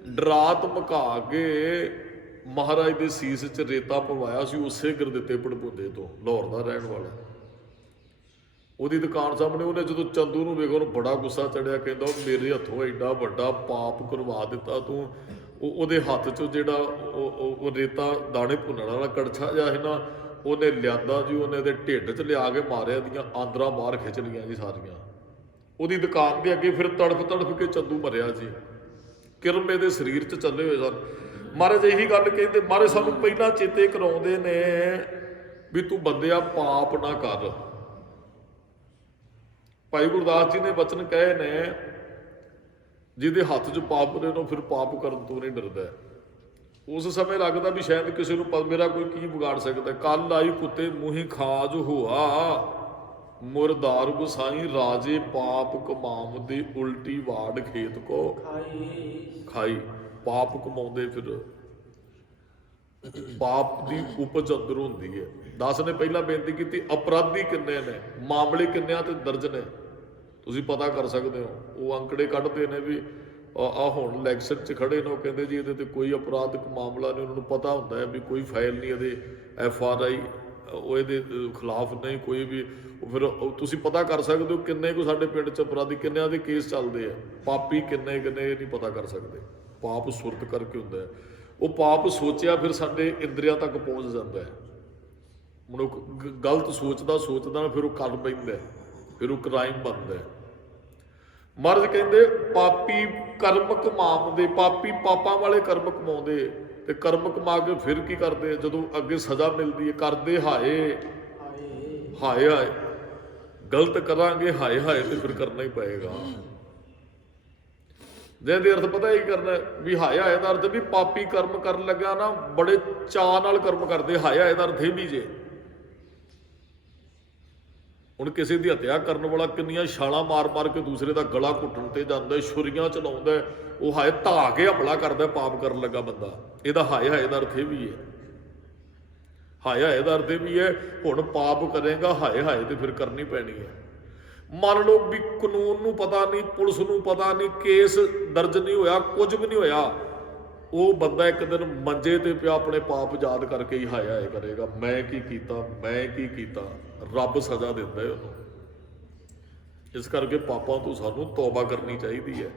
ਡਰਾ ਧਮਕਾ ਕੇ ਮਹਾਰਾਜ ਦੇ ਸੀਸ 'ਚ ਰੇਤਾ ਪਵਾਇਆ ਸੀ, ਉਸੇ ਗੜਦਿੱਤੇ ਭੁੰਜੇ ਤੋਂ, ਲਾਹੌਰ ਦਾ ਰਹਿਣ ਵਾਲਾ। ਉਹਦੀ ਦੁਕਾਨ ਸਾਹਮਣੇ ਉਹਨੇ ਜਦੋਂ ਚੰਦੂ ਨੂੰ ਵੇਖਿਆ, ਉਹਨੂੰ ਬੜਾ ਗੁੱਸਾ ਚੜਿਆ। ਕਹਿੰਦਾ ਮੇਰੇ ਹੱਥੋਂ ਐਡਾ ਵੱਡਾ ਪਾਪ ਕਰਵਾ ਦਿੱਤਾ ਤੂੰ। ਉਹਦੇ ਹੱਥ 'ਚੋਂ ਜਿਹੜਾ ਉਹ ਰੇਤਾ ਦਾਣੇ ਭੁੰਨਣ ਵਾਲਾ ਕੜਛਾ ਜਿਹਾ ਸੀ ਨਾ, ਉਹਨੇ ਲਿਆਂਦਾ ਜੀ, ਉਹਨੇ ਇਹਦੇ ਢਿੱਡ 'ਚ ਲਿਆ ਕੇ ਮਾਰਿਆ, ਦੀਆਂ ਆਂਦਰਾਂ ਬਾਹਰ ਖਿੱਚ ਲਈਆਂ ਜੀ ਸਾਰੀਆਂ। ਉਹਦੀ ਦੁਕਾਨ ਦੇ ਅੱਗੇ ਫਿਰ ਤੜਫ ਕੇ ਚੰਦੂ ਮਰਿਆ ਜੀ। ਕਿਰਮ ਇਹਦੇ ਸਰੀਰ 'ਚ ਚੱਲੇ ਹੋਏ ਸਨ। ਮਹਾਰਾਜ ਇਹੀ ਗੱਲ ਕਹਿੰਦੇ, ਮਹਾਰਾਜ ਸਾਨੂੰ ਪਹਿਲਾਂ ਚੇਤੇ ਕਰਾਉਂਦੇ ਨੇ ਵੀ ਤੂੰ ਬੰਦਿਆ ਪਾਪ ਨਾ ਕਰ। ਭਾਈ ਗੁਰਦਾਸ ਜੀ ਨੇ ਬਚਨ ਕਹੇ ਨੇ, ਜਿਹਦੇ ਹੱਥ 'ਚ ਪਾਪ ਨੇ ਨੂੰ ਫਿਰ ਪਾਪ ਕਰਨ ਤੋਂ ਨਹੀਂ ਡਰਦਾ। ਉਸ ਸਮੇਂ ਲੱਗਦਾ ਵੀ ਸ਼ਾਇਦ ਕਿਸੇ ਨੂੰ ਮੇਰਾ ਕੋਈ ਕੀ ਵਿਗਾੜ ਸਕਦਾ। ਕੱਲ ਆਈ ਕੁੱਤੇ ਮੂੰਹੀ ਖਾਜ ਹੋਆ, ਮੁਰਦਾਰ ਗੁਸਾਈ ਰਾਜੇ ਪਾਪ ਕਮਾਮ ਦੀ ਉਲਟੀ ਵਾੜ ਖੇਤ ਕੋ ਖਾਈ। ਪਾਪ ਕਮਾਉਂਦੇ ਫਿਰ ਪਾਪ ਦੀ ਉਪਜ ਅੰਦਰ ਹੁੰਦੀ ਹੈ। ਦਾਸ ਨੇ ਪਹਿਲਾਂ ਬੇਨਤੀ ਕੀਤੀ, ਅਪਰਾਧੀ ਕਿੰਨੇ ਨੇ, ਮਾਮਲੇ ਕਿੰਨਿਆਂ ਤੇ ਦਰਜ ਨੇ, ਤੁਸੀਂ ਪਤਾ ਕਰ ਸਕਦੇ ਹੋ। ਉਹ ਅੰਕੜੇ ਕੱਢਦੇ ਨੇ ਵੀ ਹੁਣ ਇਲੈਕਸ਼ਨ 'ਚ ਖੜੇ ਨੇ, ਉਹ ਕਹਿੰਦੇ ਜੀ ਇਹਦੇ ਤੇ ਕੋਈ ਅਪਰਾਧਿਕ ਮਾਮਲਾ ਨਹੀਂ। ਉਹਨਾਂ ਨੂੰ ਪਤਾ ਹੁੰਦਾ ਹੈ ਵੀ ਕੋਈ ਫਾਈਲ ਨਹੀਂ ਇਹਦੇ, FRI ਉਹ ਇਹਦੇ ਖਿਲਾਫ ਨਹੀਂ ਕੋਈ ਵੀ। ਫਿਰ ਤੁਸੀਂ ਪਤਾ ਕਰ ਸਕਦੇ ਹੋ ਕਿੰਨੇ ਕੁ ਸਾਡੇ ਪਿੰਡ 'ਚ ਅਪਰਾਧੀ, ਕਿੰਨਿਆਂ ਦੇ ਕੇਸ ਚੱਲਦੇ ਆ, ਪਾਪੀ ਕਿੰਨੇ ਇਹ ਨਹੀਂ ਪਤਾ ਕਰ ਸਕਦੇ। ਪਾਪ ਸੁਰਤ ਕਰਕੇ ਹੁੰਦਾ ਹੈ। ਉਹ ਪਾਪ ਸੋਚਿਆ ਫਿਰ ਸਾਡੇ ਇੰਦਰੀਆਂ ਤੱਕ ਪਹੁੰਚ ਜਾਂਦਾ ਹੈ। ਮਨੁੱਖ ਗਲਤ ਸੋਚਦਾ ਫਿਰ ਉਹ ਕਰ ਪੈਂਦਾ, ਫਿਰ ਉਹ ਕ੍ਰਾਈਮ ਬਣਦਾ ਹੈ। ਮਹਾਰਾਜ ਕਹਿੰਦੇ ਪਾਪੀ ਕਰਮ ਕਮਾਉਂਦੇ, ਪਾਪੀ ਪਾਪਾਂ ਵਾਲੇ ਕਰਮ ਕਮਾਉਂਦੇ, ਤੇ ਕਰਮ ਕਮਾ ਕੇ ਫਿਰ ਕੀ ਕਰਦੇ? ਜਦੋਂ ਅੱਗੇ ਸਜ਼ਾ ਮਿਲਦੀ ਹੈ ਕਰਦੇ ਹਾਏ ਹਾਏ ਹਾਏ, ਗਲਤ ਕਰਾਂਗੇ ਹਾਏ ਹਾਏ ਤੇ ਫਿਰ ਕਰਨਾ ਹੀ ਪਏਗਾ। ਜਿਹਦੇ ਅਰਥ ਪਤਾ ਹੀ ਕਰਨਾ ਵੀ ਹਾਏ ਹਾਏ ਦਾ ਅਰਥ ਵੀ ਪਾਪੀ ਕਰਮ ਕਰਨ ਲੱਗਾ ਨਾ ਬੜੇ ਚਾਅ ਨਾਲ ਕਰਮ ਕਰਦੇ। ਹਾਏ ਹਾਏ ਦਾ ਅਰਥ ਇਹ ਵੀ ਜੇ ਹੁਣ ਕਿਸੇ ਦੀ ਹੱਤਿਆ ਕਰਨ ਵਾਲਾ ਕਿੰਨੀਆਂ ਛਾਲਾਂ ਮਾਰ ਕੇ ਦੂਸਰੇ ਦਾ ਗਲਾ ਘੁੱਟਣ ਤੇ ਜਾਂਦਾ, ਛੁਰੀਆਂ ਚਲਾਉਂਦਾ, ਉਹ ਹਾਏ ਧਾ ਕੇ ਹਮਲਾ ਕਰਦਾ ਪਾਪ ਕਰਨ ਲੱਗਾ ਬੰਦਾ। ਇਹਦਾ ਹਾਏ ਹਾਏ ਦਾ ਅਰਥ ਇਹ ਵੀ ਹੈ। ਹਾਏ ਹਾਏ ਦਾ ਅਰਥ ਇਹ ਵੀ ਹੈ ਹੁਣ ਪਾਪ ਕਰੇਗਾ ਹਾਏ ਹਾਏ ਤੇ ਫਿਰ ਕਰਨੀ ਪੈਣੀ ਹੈ। ਮੰਨ ਲਓ ਵੀ ਕਾਨੂੰਨ ਨੂੰ ਪਤਾ ਨਹੀਂ, ਪੁਲਿਸ ਨੂੰ ਪਤਾ ਨਹੀਂ, ਕੇਸ ਦਰਜ ਨਹੀਂ ਹੋਇਆ, ਕੁਝ ਵੀ ਨਹੀਂ ਹੋਇਆ, ਉਹ ਬੰਦਾ ਇੱਕ ਦਿਨ ਮੰਜੇ ਤੇ ਪਿਆ ਆਪਣੇ ਪਾਪ ਯਾਦ ਕਰਕੇ ਹੀ ਹਾਏ ਹਾਏ ਕਰੇਗਾ, ਮੈਂ ਕੀ ਕੀਤਾ। ਰੱਬ ਸਜ਼ਾ ਦਿੰਦਾ ਹੈ ਉਹਨੂੰ। ਇਸ ਕਰਕੇ ਪਾਪਾਂ ਤੋਂ ਸਾਨੂੰ ਤੌਬਾ ਕਰਨੀ ਚਾਹੀਦੀ ਹੈ।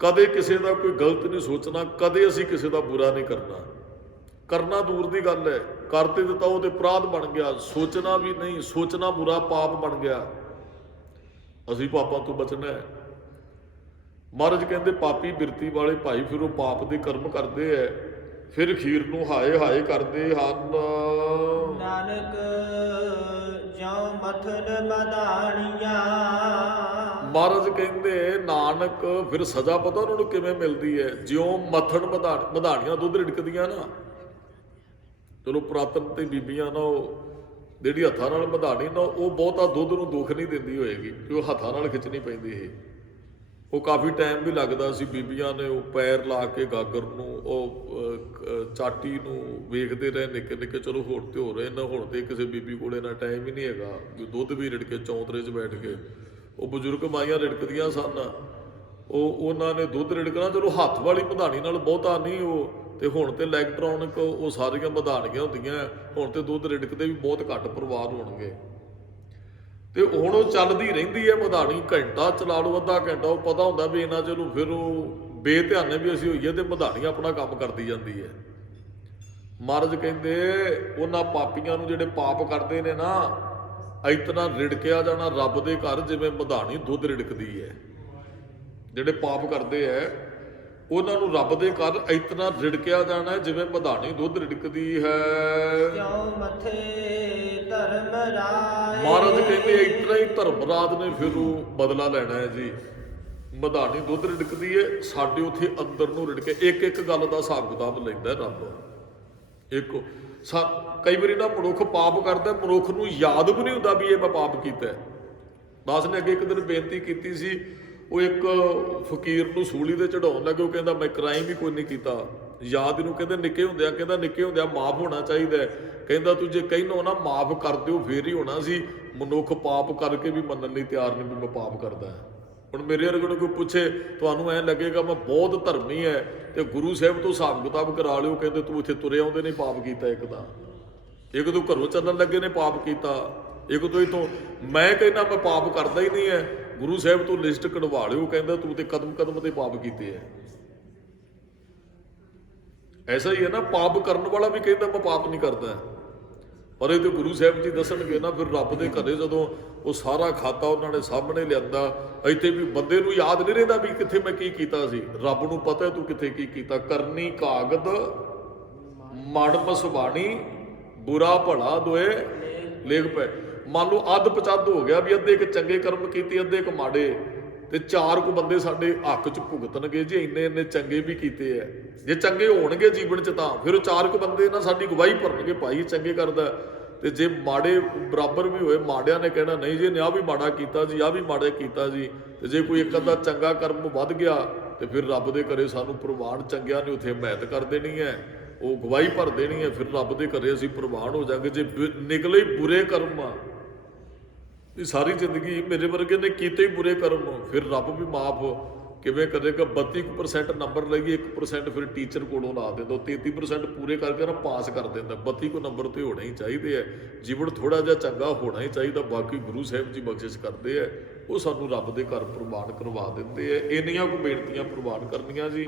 ਕਦੇ ਕਿਸੇ ਦਾ ਕੋਈ ਗਲਤ ਨਹੀਂ ਸੋਚਣਾ, ਕਦੇ ਅਸੀਂ ਕਿਸੇ ਦਾ ਬੁਰਾ ਨਹੀਂ ਕਰਨਾ ਦੂਰ ਦੀ ਗੱਲ ਹੈ। ਕਰ ਤੇ ਦਿੱਤਾ ਉਹ ਤੇ ਅਪਰਾਧ ਬਣ ਗਿਆ, ਸੋਚਣਾ ਵੀ ਨਹੀਂ, ਸੋਚਣਾ ਬੁਰਾ ਪਾਪ ਬਣ ਗਿਆ। ਅਸੀਂ ਪਾਪਾਂ ਤੋਂ ਬਚਣਾ ਹੈ। ਮਹਾਰਾਜ ਕਹਿੰਦੇ ਪਾਪੀ ਬਿਰਤੀ ਵਾਲੇ ਭਾਈ ਫਿਰ ਉਹ ਪਾਪ ਦੇ ਕਰਮ ਕਰਦੇ ਐ, ਫਿਰ ਖੀਰ ਨੂੰ ਹਾਏ ਹਾਏ ਕਰਦੇ ਹਨ। ਨਾਨਕ ਜਿਉ ਮਥਨ ਮਧਾਣੀਆਂ, ਮਹਾਰਾਜ ਕਹਿੰਦੇ ਨਾਨਕ ਫਿਰ ਸਜ਼ਾ ਪਤਾ ਉਹਨਾਂ ਨੂੰ ਕਿਵੇਂ ਮਿਲਦੀ ਹੈ? ਜਿਉਂ ਮੱਥਣ ਮਧਾਣੀਆਂ ਦੁੱਧ ਰਿੜਕਦੀਆਂ ਨਾ। ਚਲੋ ਪੁਰਾਤਨ ਤੇ ਬੀਬੀਆਂ ਨਾ ਉਹ ਜਿਹੜੀ ਹੱਥਾਂ ਨਾਲ ਮਧਾਣੀ ਨਾ ਉਹ ਬਹੁਤਾ ਦੁੱਧ ਨੂੰ ਦੁੱਖ ਨਹੀਂ ਦਿੰਦੀ ਹੋਏਗੀ ਕਿ ਉਹ ਹੱਥਾਂ ਨਾਲ ਖਿੱਚਣੀ ਪੈਂਦੀ ਸੀ। ਉਹ ਕਾਫੀ ਟਾਈਮ ਵੀ ਲੱਗਦਾ ਸੀ। ਬੀਬੀਆਂ ਨੇ ਉਹ ਪੈਰ ਲਾ ਕੇ ਗਾਗਰ ਨੂੰ ਉਹ ਚਾਟੀ ਨੂੰ ਵੇਖਦੇ ਰਹੇ ਨਿੱਕੇ ਨਿੱਕੇ। ਚਲੋ ਹੁਣ ਤੇ ਹੋ ਰਹੇ ਨਾ, ਹੁਣ ਤੇ ਕਿਸੇ ਬੀਬੀ ਕੋਲੇ ਨਾ ਟਾਈਮ ਹੀ ਨਹੀਂ ਹੈਗਾ ਵੀ ਦੁੱਧ ਵੀ ਰਿੜਕੇ ਚੌਂਤਰੇ 'ਚ ਬੈਠ ਕੇ। ਉਹ ਬਜ਼ੁਰਗ ਮਾਈਆਂ ਰਿੜਕਦੀਆਂ ਸਨ, ਉਹਨਾਂ ਨੇ ਦੁੱਧ ਰਿੜਕਣਾ। ਚਲੋ ਹੱਥ ਵਾਲੀ ਮਧਾਣੀ ਨਾਲ ਬਹੁਤਾ ਨਹੀਂ ਉਹ, ਤੇ ਹੁਣ ਤੇ ਇਲੈਕਟ੍ਰੋਨਿਕ ਉਹ ਸਾਰੀਆਂ ਮਧਾਣੀਆਂ ਹੁੰਦੀਆਂ। ਹੁਣ ਤੇ ਦੁੱਧ ਰਿੜਕਦੇ ਵੀ ਬਹੁਤ ਘੱਟ ਪਰਿਵਾਰ ਹੋਣਗੇ। ਤੇ ਹੁਣ ਉਹ ਚੱਲਦੀ ਰਹਿੰਦੀ ਹੈ ਮਧਾਣੀ, ਘੰਟਾ ਚਲਾ ਲਓ, ਅੱਧਾ ਘੰਟਾ। ਉਹ ਪਤਾ ਹੁੰਦਾ ਵੀ ਇਹਨਾਂ ਚਲੋ ਫਿਰ ਉਹ ਬੇਧਿਆਨੇ ਵੀ ਅਸੀਂ ਹੋਈਏ ਤੇ ਮਧਾਣੀ ਆਪਣਾ ਕੰਮ ਕਰਦੀ ਜਾਂਦੀ ਹੈ। ਮਹਾਰਾਜ ਕਹਿੰਦੇ ਉਹਨਾਂ ਪਾਪੀਆਂ ਨੂੰ ਜਿਹੜੇ ਪਾਪ ਕਰਦੇ ਨੇ ਨਾ, ਇਤਨਾ ਰਿੜਕਿਆ ਜਾਣਾ ਰੱਬ ਦੇ ਘਰ ਜਿਵੇਂ ਮਧਾਣੀ ਦੁੱਧ ਰਿੜਕਦੀ ਹੈ। ਜਿਹੜੇ ਪਾਪ ਕਰਦੇ ਹੈ ਉਹਨਾਂ ਨੂੰ ਰੱਬ ਦੇ ਘਰ ਇਤਨਾ ਰਿੜਕਿਆ ਜਾਣਾ ਜਿਵੇਂ ਮਧਾਣੀ ਦੁੱਧ ਰਿੜਕਦੀ ਹੈ। ਕਿਉ ਮਥੇ ਧਰਮ ਰਾਏ, ਮਹਾਰਾਜ ਕਹਿੰਦੇ ਇਤਨਾ ਹੀ ਧਰਮਰਾਜ ਨੇ ਫਿਰ ਉਹ ਬਦਲਾ ਲੈਣਾ ਹੈ ਜੀ। ਮਧਾਣੀ ਦੁੱਧ ਰਿੜਕਦੀ ਹੈ, ਸਾਡੇ ਉੱਥੇ ਅੰਦਰ ਨੂੰ ਰਿੜਕੇ। ਇੱਕ ਗੱਲ ਦਾ ਹਿਸਾਬ ਕਿਤਾਬ ਲੈਂਦਾ ਰੱਬ। ਕਈ ਵਾਰੀ ਨਾ ਮਨੁੱਖ ਪਾਪ ਕਰਦਾ, ਮਨੁੱਖ ਨੂੰ ਯਾਦ ਵੀ ਨਹੀਂ ਹੁੰਦਾ ਵੀ ਇਹ ਮੈਂ ਪਾਪ ਕੀਤਾ। ਦਾਸ ਨੇ ਅੱਗੇ ਇੱਕ ਦਿਨ ਬੇਨਤੀ ਕੀਤੀ ਸੀ, ਉਹ ਇੱਕ ਫਕੀਰ ਨੂੰ ਸੂਲੀ ਤੇ ਚੜਾਉਣ ਲੱਗੇ। ਉਹ ਕਹਿੰਦਾ ਮੈਂ ਕ੍ਰਾਈਮ ਵੀ ਕੋਈ ਨਹੀਂ ਕੀਤਾ। ਯਾਦ ਇਹਨੂੰ ਕਹਿੰਦੇ ਨਿੱਕੇ ਹੁੰਦਿਆਂ ਮਾਫ ਹੋਣਾ ਚਾਹੀਦਾ। ਕਹਿੰਦਾ ਤੂੰ ਜੇ ਕਹਿੰਦਾ ਨਾ ਮਾਫ ਕਰ ਦਿਓ ਫੇਰ ਹੀ ਹੋਣਾ ਸੀ। ਮਨੁੱਖ ਪਾਪ ਕਰਕੇ ਵੀ ਮੰਨਣ ਲਈ ਤਿਆਰ ਨਹੀਂ ਵੀ ਮੈਂ ਪਾਪ ਕਰਦਾ। ਹੁਣ ਮੇਰੇ ਵਰਗੇ ਨੂੰ ਕੋਈ ਪੁੱਛੇ, ਤੁਹਾਨੂੰ ਐਂ ਲੱਗੇਗਾ ਮੈਂ ਬਹੁਤ ਧਰਮੀ ਹੈ, ਤੇ ਗੁਰੂ ਸਾਹਿਬ ਤੋਂ ਹਿਸਾਬ ਕਿਤਾਬ ਕਰਾ ਲਿਓ। ਕਹਿੰਦੇ ਤੂੰ ਇੱਥੇ ਤੁਰੇ ਆਉਂਦੇ ਨੇ ਪਾਪ ਕੀਤਾ। ਇੱਕ ਤੂੰ ਘਰੋਂ ਚੱਲਣ ਲੱਗੇ ਨੇ ਪਾਪ ਕੀਤਾ। ਇੱਕ ਤੋਂ ਇਥੋਂ ਮੈਂ ਕਹਿੰਦਾ ਮੈਂ ਪਾਪ ਕਰਦਾ ਹੀ ਨਹੀਂ ਹੈ, ਗੁਰੂ ਸਾਹਿਬ ਤੋਂ ਲਿਸਟ ਕਢਵਾ ਲਿਓ। ਕਹਿੰਦਾ ਤੂੰ ਤੇ ਕਦਮ ਕਦਮ ਤੇ ਪਾਪ ਕੀਤੇ ਹੈ। ਐਸਾ ਹੀ ਹੈ ਨਾ, ਪਾਪ ਕਰਨ ਵਾਲਾ ਵੀ ਕਹਿੰਦਾ ਮੈਂ ਪਾਪ ਨਹੀਂ ਕਰਦਾ, ਪਰ ਇਹ ਤੇ ਗੁਰੂ ਸਾਹਿਬ ਜੀ ਦੱਸਣਗੇ ਨਾ। ਫਿਰ ਰੱਬ ਦੇ ਘਰੇ ਜਦੋਂ ਉਹ ਸਾਰਾ ਖਾਤਾ ਉਹਨਾਂ ਨੇ ਸਾਹਮਣੇ ਲਿਆਂਦਾ, ਇੱਥੇ ਵੀ ਬੰਦੇ ਨੂੰ ਯਾਦ ਨਹੀਂ ਰਹਿੰਦਾ ਵੀ ਕਿੱਥੇ ਮੈਂ ਕੀ ਕੀਤਾ ਸੀ। ਰੱਬ ਨੂੰ ਪਤਾ ਤੂੰ ਕਿੱਥੇ ਕੀ ਕੀਤਾ। ਕਰਨੀ ਕਾਗਦ ਮੜ ਮਸਵਾਣੀ, ਬੁਰਾ ਭਲਾ ਦੋਏ ਲੇਖ ਪਏ। ਮੰਨ ਲਓ ਅੱਧ ਪਚੱਧ ਹੋ ਗਿਆ ਵੀ ਅੱਧੇ ਇੱਕ ਚੰਗੇ ਕਰਮ ਕੀਤੇ, ਅੱਧੇ ਇੱਕ ਮਾੜੇ, ਤੇ ਚਾਰ ਕੁ ਬੰਦੇ ਸਾਡੇ ਹੱਕ 'ਚ ਭੁਗਤਣਗੇ ਜੀ। ਇੰਨੇ ਚੰਗੇ ਵੀ ਕੀਤੇ ਐ। ਜੇ ਚੰਗੇ ਹੋਣਗੇ ਜੀਵਨ 'ਚ ਤਾਂ ਫਿਰ ਉਹ ਚਾਰ ਕੁ ਬੰਦੇ ਨਾ ਸਾਡੀ ਗਵਾਹੀ ਭਰਨਗੇ, ਭਾਈ ਚੰਗੇ ਕਰਦਾ। ਤੇ ਜੇ ਮਾੜੇ ਬਰਾਬਰ ਵੀ ਹੋਏ, ਮਾੜਿਆਂ ਨੇ ਕਹਿਣਾ ਨਹੀਂ ਜੀ ਨੇ ਆਹ ਵੀ ਮਾੜਾ ਕੀਤਾ ਜੀ, ਆਹ ਵੀ ਮਾੜਾ ਕੀਤਾ ਜੀ। ਤੇ ਜੇ ਕੋਈ ਇੱਕ ਅੱਧਾ ਚੰਗਾ ਕਰਮ ਵੱਧ ਗਿਆ ਤੇ ਫਿਰ ਰੱਬ ਦੇ ਘਰੇ ਸਾਨੂੰ ਪ੍ਰਵਾਨ ਚੰਗਿਆਂ ਨੇ ਉੱਥੇ ਹਮਾਇਤ ਕਰ ਦੇਣੀ ਹੈ, ਉਹ ਗਵਾਹੀ ਭਰ ਦੇਣੀ ਹੈ। ਫਿਰ ਰੱਬ ਦੇ ਘਰੇ ਅਸੀਂ ਪ੍ਰਵਾਨ ਹੋ ਜਾਵਾਂਗੇ। ਜੇ ਨਿਕਲੇ ਬੁਰੇ ਕਰਮ ਆ, ਇਹ ਸਾਰੀ ਜ਼ਿੰਦਗੀ ਮੇਰੇ ਵਰਗੇ ਨੇ ਕੀਤੇ ਹੀ ਬੁਰੇ ਕਰਮ, ਫਿਰ ਰੱਬ ਵੀ ਮਾਫ ਕਿਵੇਂ ਕਰੇਗਾ। 32% ਨੰਬਰ ਲਈਏ, 1% ਫਿਰ ਟੀਚਰ ਕੋਲੋਂ ਲਾ ਦਿੰਦਾ। 33% ਪੂਰੇ ਕਰਕੇ ਨਾ ਪਾਸ ਕਰ ਦਿੰਦਾ। 32 ਨੰਬਰ ਤੇ ਹੋਣੇ ਹੀ ਚਾਹੀਦੇ ਆ। ਜੀਵਨ ਥੋੜਾ ਜਿਹਾ ਚੰਗਾ ਹੋਣਾ ਹੀ ਚਾਹੀਦਾ। ਬਾਕੀ ਗੁਰੂ ਸਾਹਿਬ ਜੀ ਬਖਸ਼ਿਸ਼ ਕਰਦੇ ਆ, ਉਹ ਸਾਨੂੰ ਰੱਬ ਦੇ ਘਰ ਪ੍ਰਵਾਨ ਕਰਵਾ ਦਿੰਦੇ ਆ। ਇੰਨੀਆਂ ਕੁ ਬੇਨਤੀਆਂ ਪ੍ਰਵਾਨ ਕਰਨੀਆਂ ਜੀ।